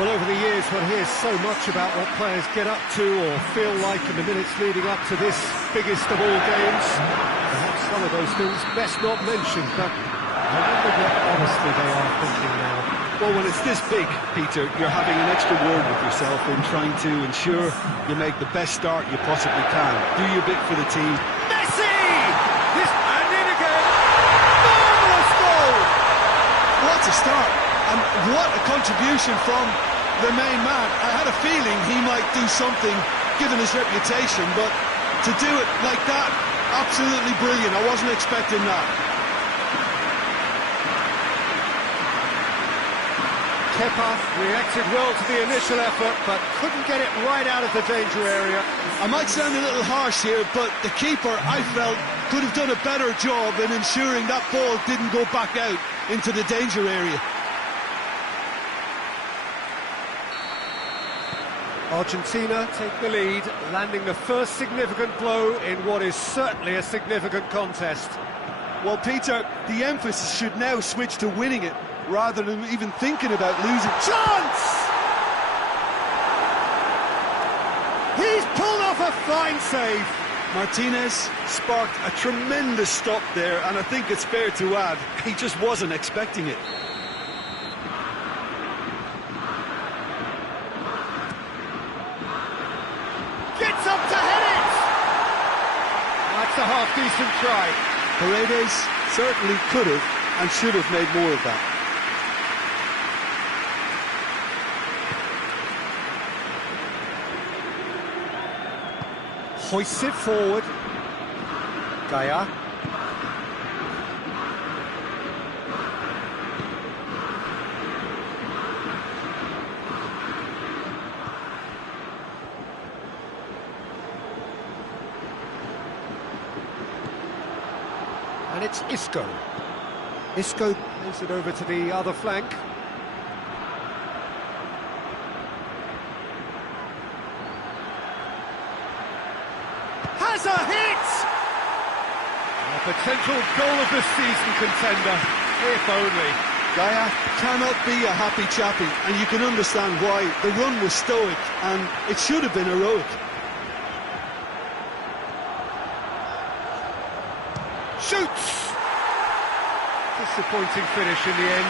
Well, over the years, one hears so much about what players get up to or feel like in the minutes leading up to this biggest of all games. Perhaps some of those things best not mentioned, but I wonder what honestly they are thinking now. Well, when it's this big, Peter, you're having an extra word with yourself in trying to ensure you make the best start you possibly can. Do your bit for the team. Messi! This and in again! Marvellous goal! What a start! And what a contribution from the main man. I had a feeling he might do something, given his reputation, but to do it like that, absolutely brilliant. I wasn't expecting that. Kepa reacted well to the initial effort, but couldn't get it right out of the danger area. I might sound a little harsh here, but the keeper, I felt, could have done a better job in ensuring that ball didn't go back out into the danger area. Argentina take the lead, landing the first significant blow in what is certainly a significant contest. Well, Peter, the emphasis should now switch to winning it, rather than even thinking about losing. Chance! He's pulled off a fine save. Martinez sparked a tremendous stop there, and I think it's fair to add, he just wasn't expecting it. Gets up to head it! That's a half-decent try. Paredes certainly could have and should have made more of that. Hoists it forward. Gaia. And it's Isco. Isco plays it over to the other flank. Has a hit! A potential goal of the season contender, if only. Gaia cannot be a happy chappy, and you can understand why. The run was stoic, and it should have been heroic. Shoots! Disappointing finish in the end.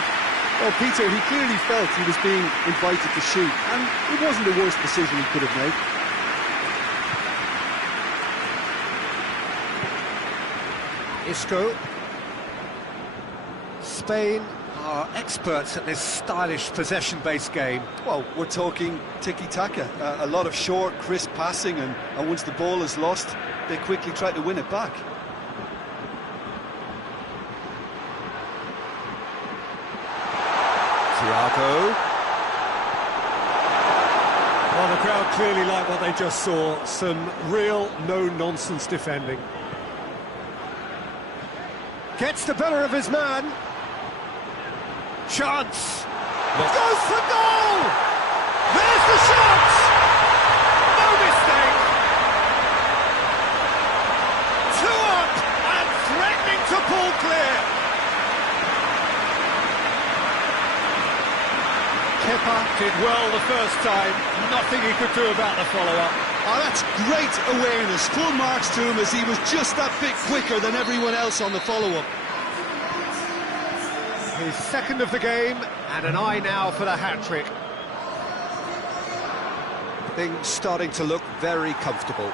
Well, Peter, he clearly felt he was being invited to shoot, and it wasn't the worst decision he could have made. Isco. Spain are experts at this stylish possession-based game. Well, we're talking tiki-taka, a lot of short, crisp passing, and once the ball is lost, they quickly try to win it back. Thiago. Well, the crowd clearly like what they just saw. Some real no-nonsense defending. Gets the better of his man. Chance. Goes for goal! There's the shot! No mistake! 2 up and threatening to pull clear. Kepa did well the first time. Nothing he could do about the follow-up. Oh, that's great awareness. Full marks to him as he was just that bit quicker than everyone else on the follow-up. His second of the game, And an eye now for the hat-trick. Things starting to look very comfortable.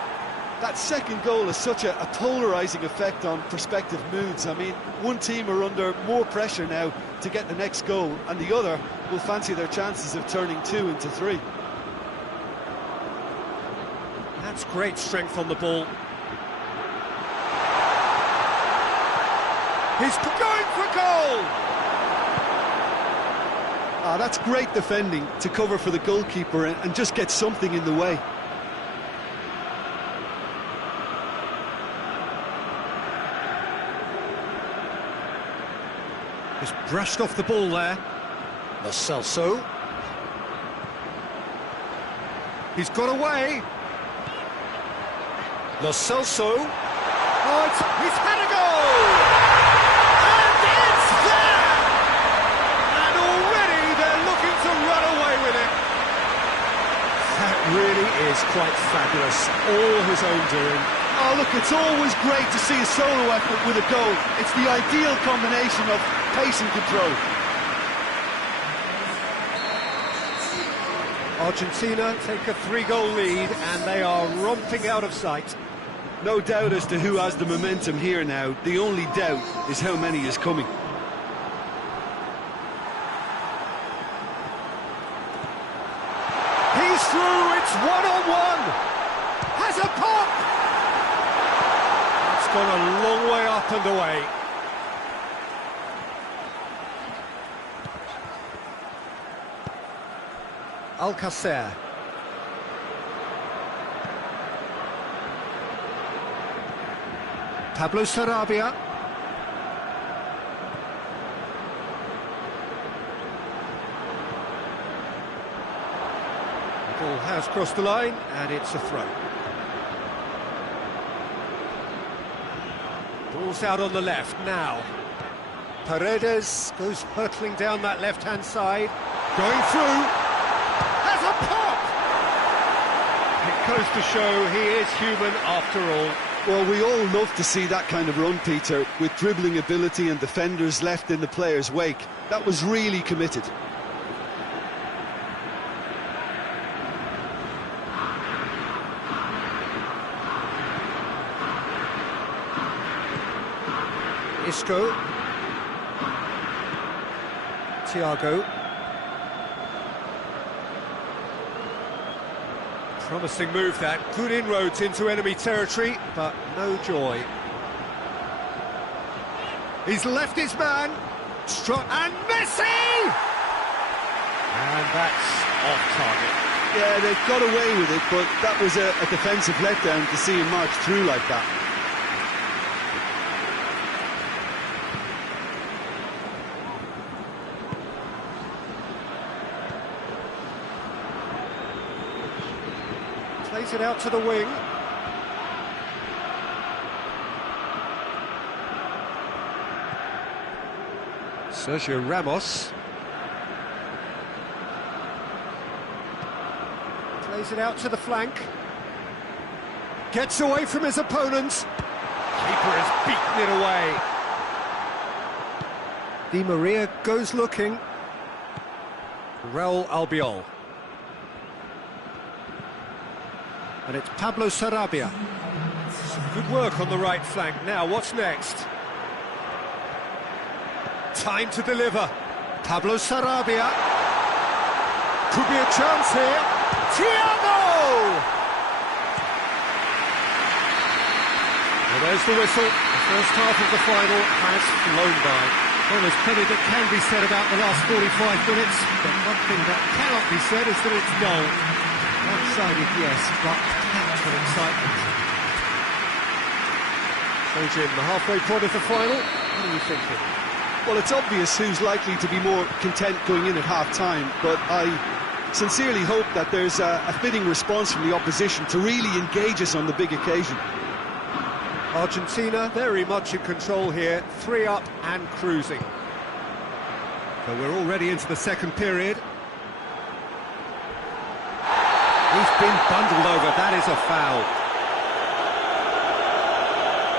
That second goal has such a polarising effect on prospective moods. I mean, one team are under more pressure now to get the next goal, and the other will fancy their chances of turning 2 into 3. That's great strength on the ball. He's going for goal! That's great defending to cover for the goalkeeper and just get something in the way. Just brushed off the ball there. Lo Celso. He's got away. Lo Celso. Oh, he's had a goal! And it's there! And already they're looking to run away with it. That really is quite fabulous. All his own doing. Oh, look, it's always great to see a solo effort with a goal. It's the ideal combination of pace and control. Argentina take a 3-goal lead and they are romping out of sight. No doubt as to who has the momentum here now. The only doubt is how many is coming. He's through, it's one-on-one! Has a pop! It's gone a long way up and away. Alcacer. Pablo Sarabia. The ball has crossed the line and it's a throw. Ball's out on the left now. Paredes goes hurtling down that left-hand side. Going through. Has a pop! It goes to show he is human after all. Well, we all love to see that kind of run, Peter, with dribbling ability and defenders left in the player's wake. That was really committed. Isco. Thiago. Promising move that, good inroads into enemy territory, but no joy. He's left his man, struck, and Messi! And that's off target. Yeah, they've got away with it, but that was a defensive letdown to see him march through like that. Plays it out to the wing. Sergio Ramos. Plays it out to the flank. Gets away from his opponent. Keeper has beaten it away. Di Maria goes looking. Raul Albiol. And it's Pablo Sarabia. Some good work on the right flank. Now, what's next? Time to deliver. Pablo Sarabia. Could be a chance here. Thiago! Well, there's the whistle. The first half of the final has flown by. Well, there's plenty that can be said about the last 45 minutes, but one thing that cannot be said is that it's dull. One-sided, yes, but packed with excitement. So, Jim, the halfway point of the final, what are you thinking? Well, it's obvious who's likely to be more content going in at half-time, but I sincerely hope that there's a fitting response from the opposition to really engage us on the big occasion. Argentina very much in control here, 3 up and cruising. So we're already into the second period. He's been bundled over, that is a foul.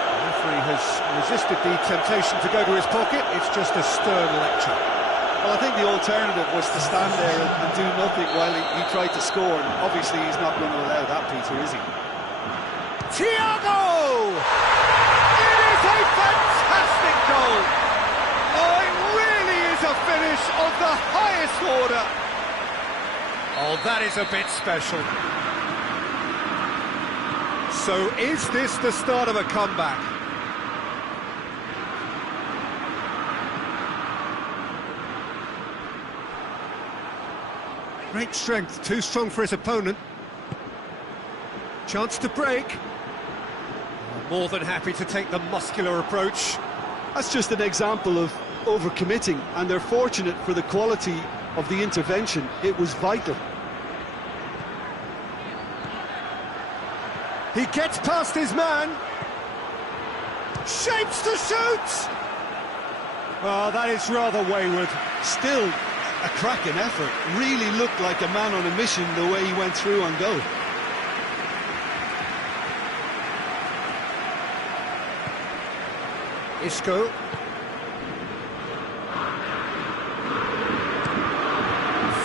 The referee has resisted the temptation to go to his pocket, it's just a stern lecture. Well, I think the alternative was to stand there and do nothing while he tried to score, and obviously he's not going to allow that, Peter, is he? Thiago! It is a fantastic goal! Oh, it really is a finish of the highest order! Oh, that is a bit special. So is this the start of a comeback? Great strength, too strong for his opponent. Chance to break. More than happy to take the muscular approach. That's just an example of overcommitting, and they're fortunate for the quality of the intervention. It was vital. He gets past his man. Shapes to shoot! Oh, that is rather wayward. Still a cracking effort. Really looked like a man on a mission the way he went through on goal. Isco.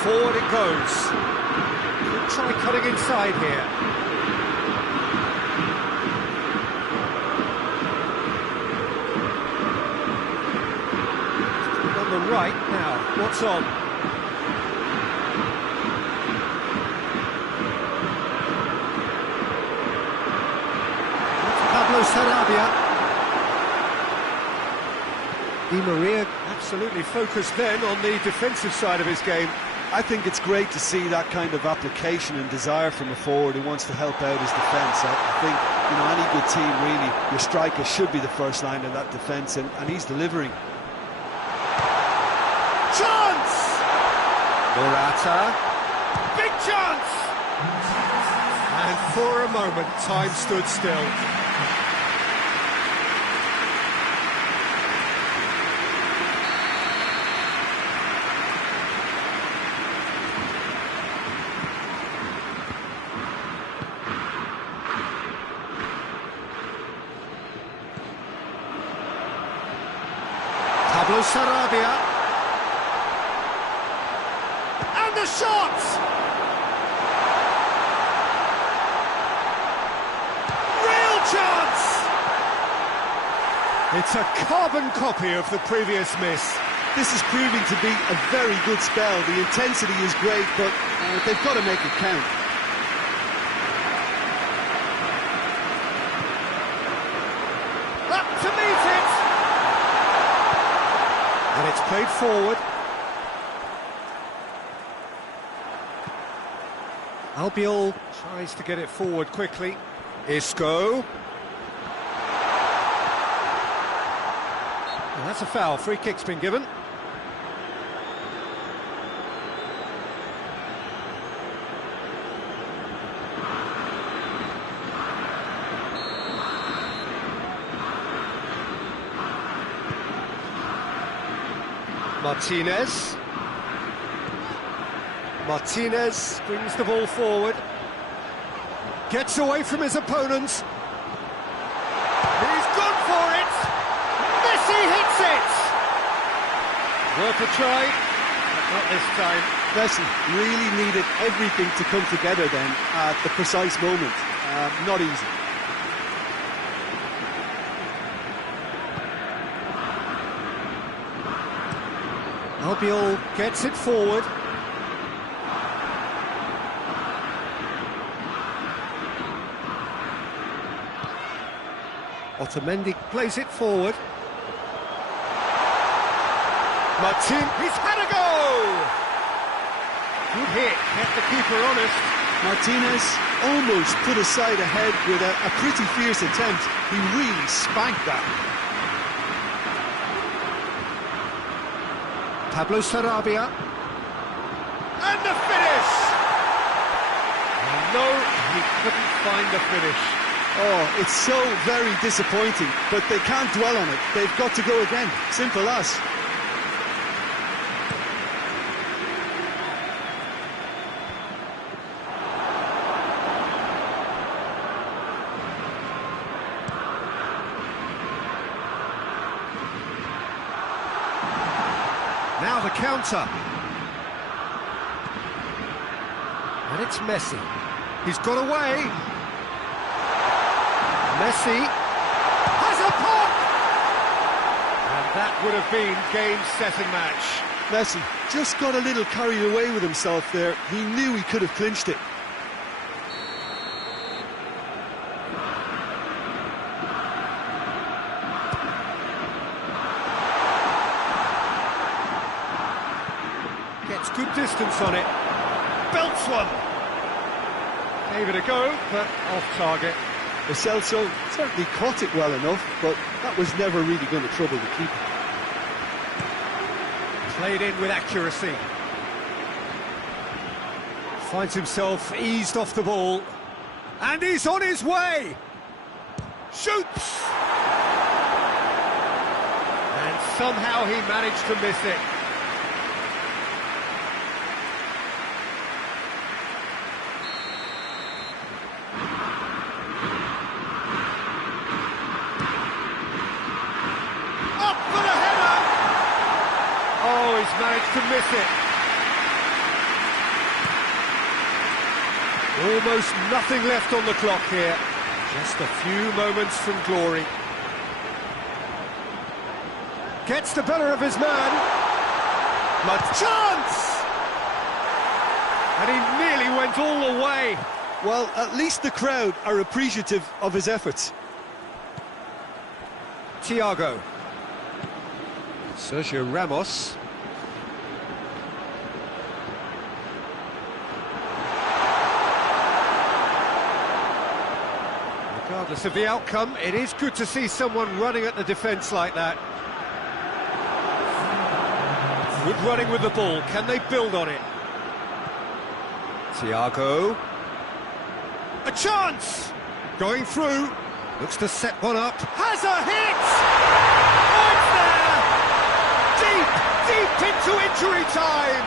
Forward it goes. Could try cutting inside here. On the right now, what's on? Pablo Sarabia. Di Maria absolutely focused then on the defensive side of his game. I think it's great to see that kind of application and desire from a forward who wants to help out his defence. I think, you know, any good team, really, your striker should be the first line of that defence, and he's delivering. Chance! Morata. Big chance! And for a moment, time stood still. Pablo Sarabia. And the shot! Real chance! It's a carbon copy of the previous miss. This is proving to be a very good spell. The intensity is great, but they've got to make it count. Up to meet it! And it's played forward. Albiol tries to get it forward quickly. Isco. Well, that's a foul. Free kick's been given. Martinez. Martinez brings the ball forward. Gets away from his opponent. He's gone for it. Messi hits it. Worth a try, but not this time. Messi really needed everything to come together then at the precise moment. Not easy. Albiol gets it forward. Otamendi plays it forward. Martin, he's had a go! Good hit, kept the keeper honest. Martinez almost put his side ahead with a pretty fierce attempt. He really spanked that. Pablo Sarabia. And the finish! No, he couldn't find the finish. Oh, it's so very disappointing, but they can't dwell on it. They've got to go again. Simple as. Now the counter. And it's Messi. He's got away. Messi has a pop! And that would have been game, set and match. Messi just got a little carried away with himself there. He knew he could have clinched it. Gets good distance on it. Belts one. Gave it a go, but off target. Lo Celso certainly caught it well enough, but that was never really going to trouble the keeper. Played in with accuracy. Finds himself eased off the ball. And he's on his way! Shoots! And somehow he managed to miss it. Up for the header! Oh, he's managed to miss it. Almost nothing left on the clock here. Just a few moments from glory. Gets the better of his man. A chance! And he nearly went all the way. Well, at least the crowd are appreciative of his efforts. Thiago. Sergio Ramos. Regardless of the outcome, it is good to see someone running at the defence like that. Good running with the ball. Can they build on it? Thiago. A chance! Going through. Looks to set one up. Has a hit! Oh, it's there! Deep into injury time!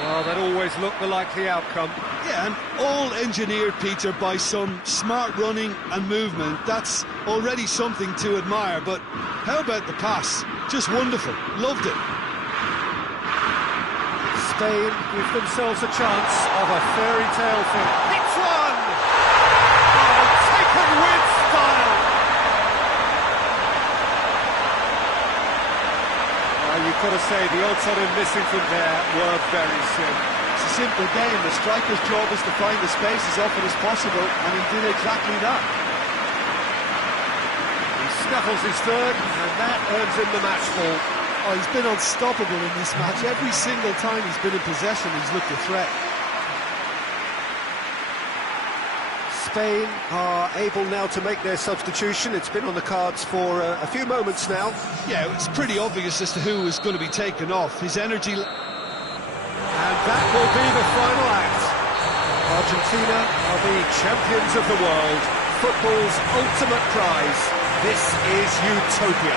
Well, that always looked the likely outcome. Yeah, and all engineered, Peter, by some smart running and movement. That's already something to admire, but how about the pass? Just wonderful. Loved it. Spain give themselves a chance of a fairy tale finish. Hits one! Oh, taken with style! You've got to say the odds on him missing from there were very slim. It's a simple game. The striker's job is to find the space as often as possible, and he did exactly that. He scuffles his third, and that earns him the match ball. Oh, he's been unstoppable in this match. Every single time he's been in possession, he's looked a threat. Spain are able now to make their substitution. It's been on the cards for a few moments now. Yeah, it's pretty obvious as to who is going to be taken off. His energy... And that will be the final act. Argentina are the champions of the world. Football's ultimate prize. This is utopia.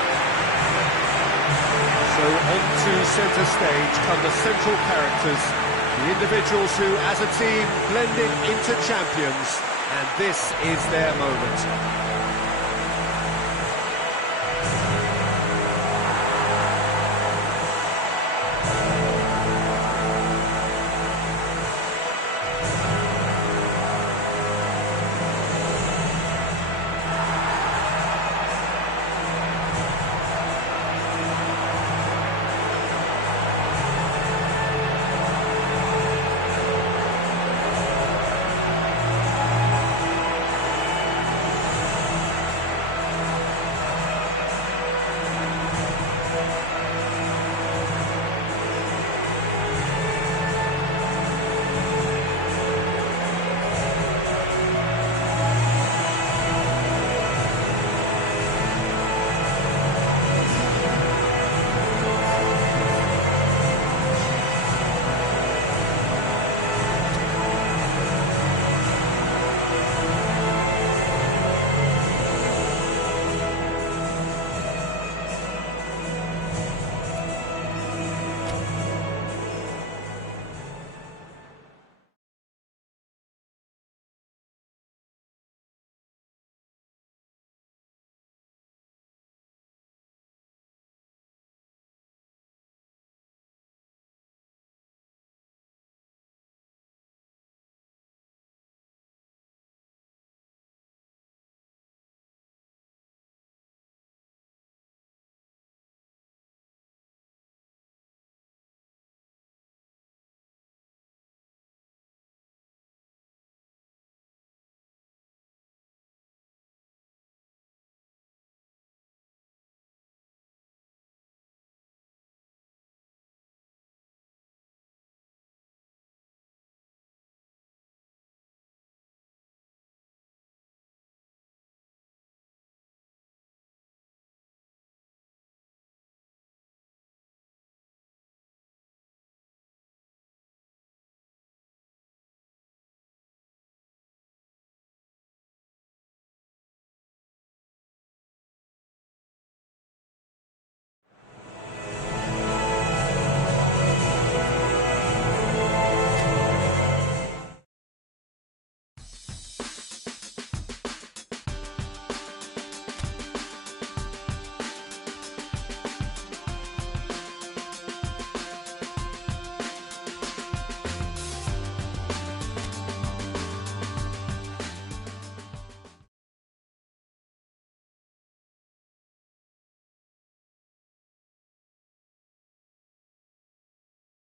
So onto centre stage come the central characters, the individuals who, as a team, blended into champions. And this is their moment.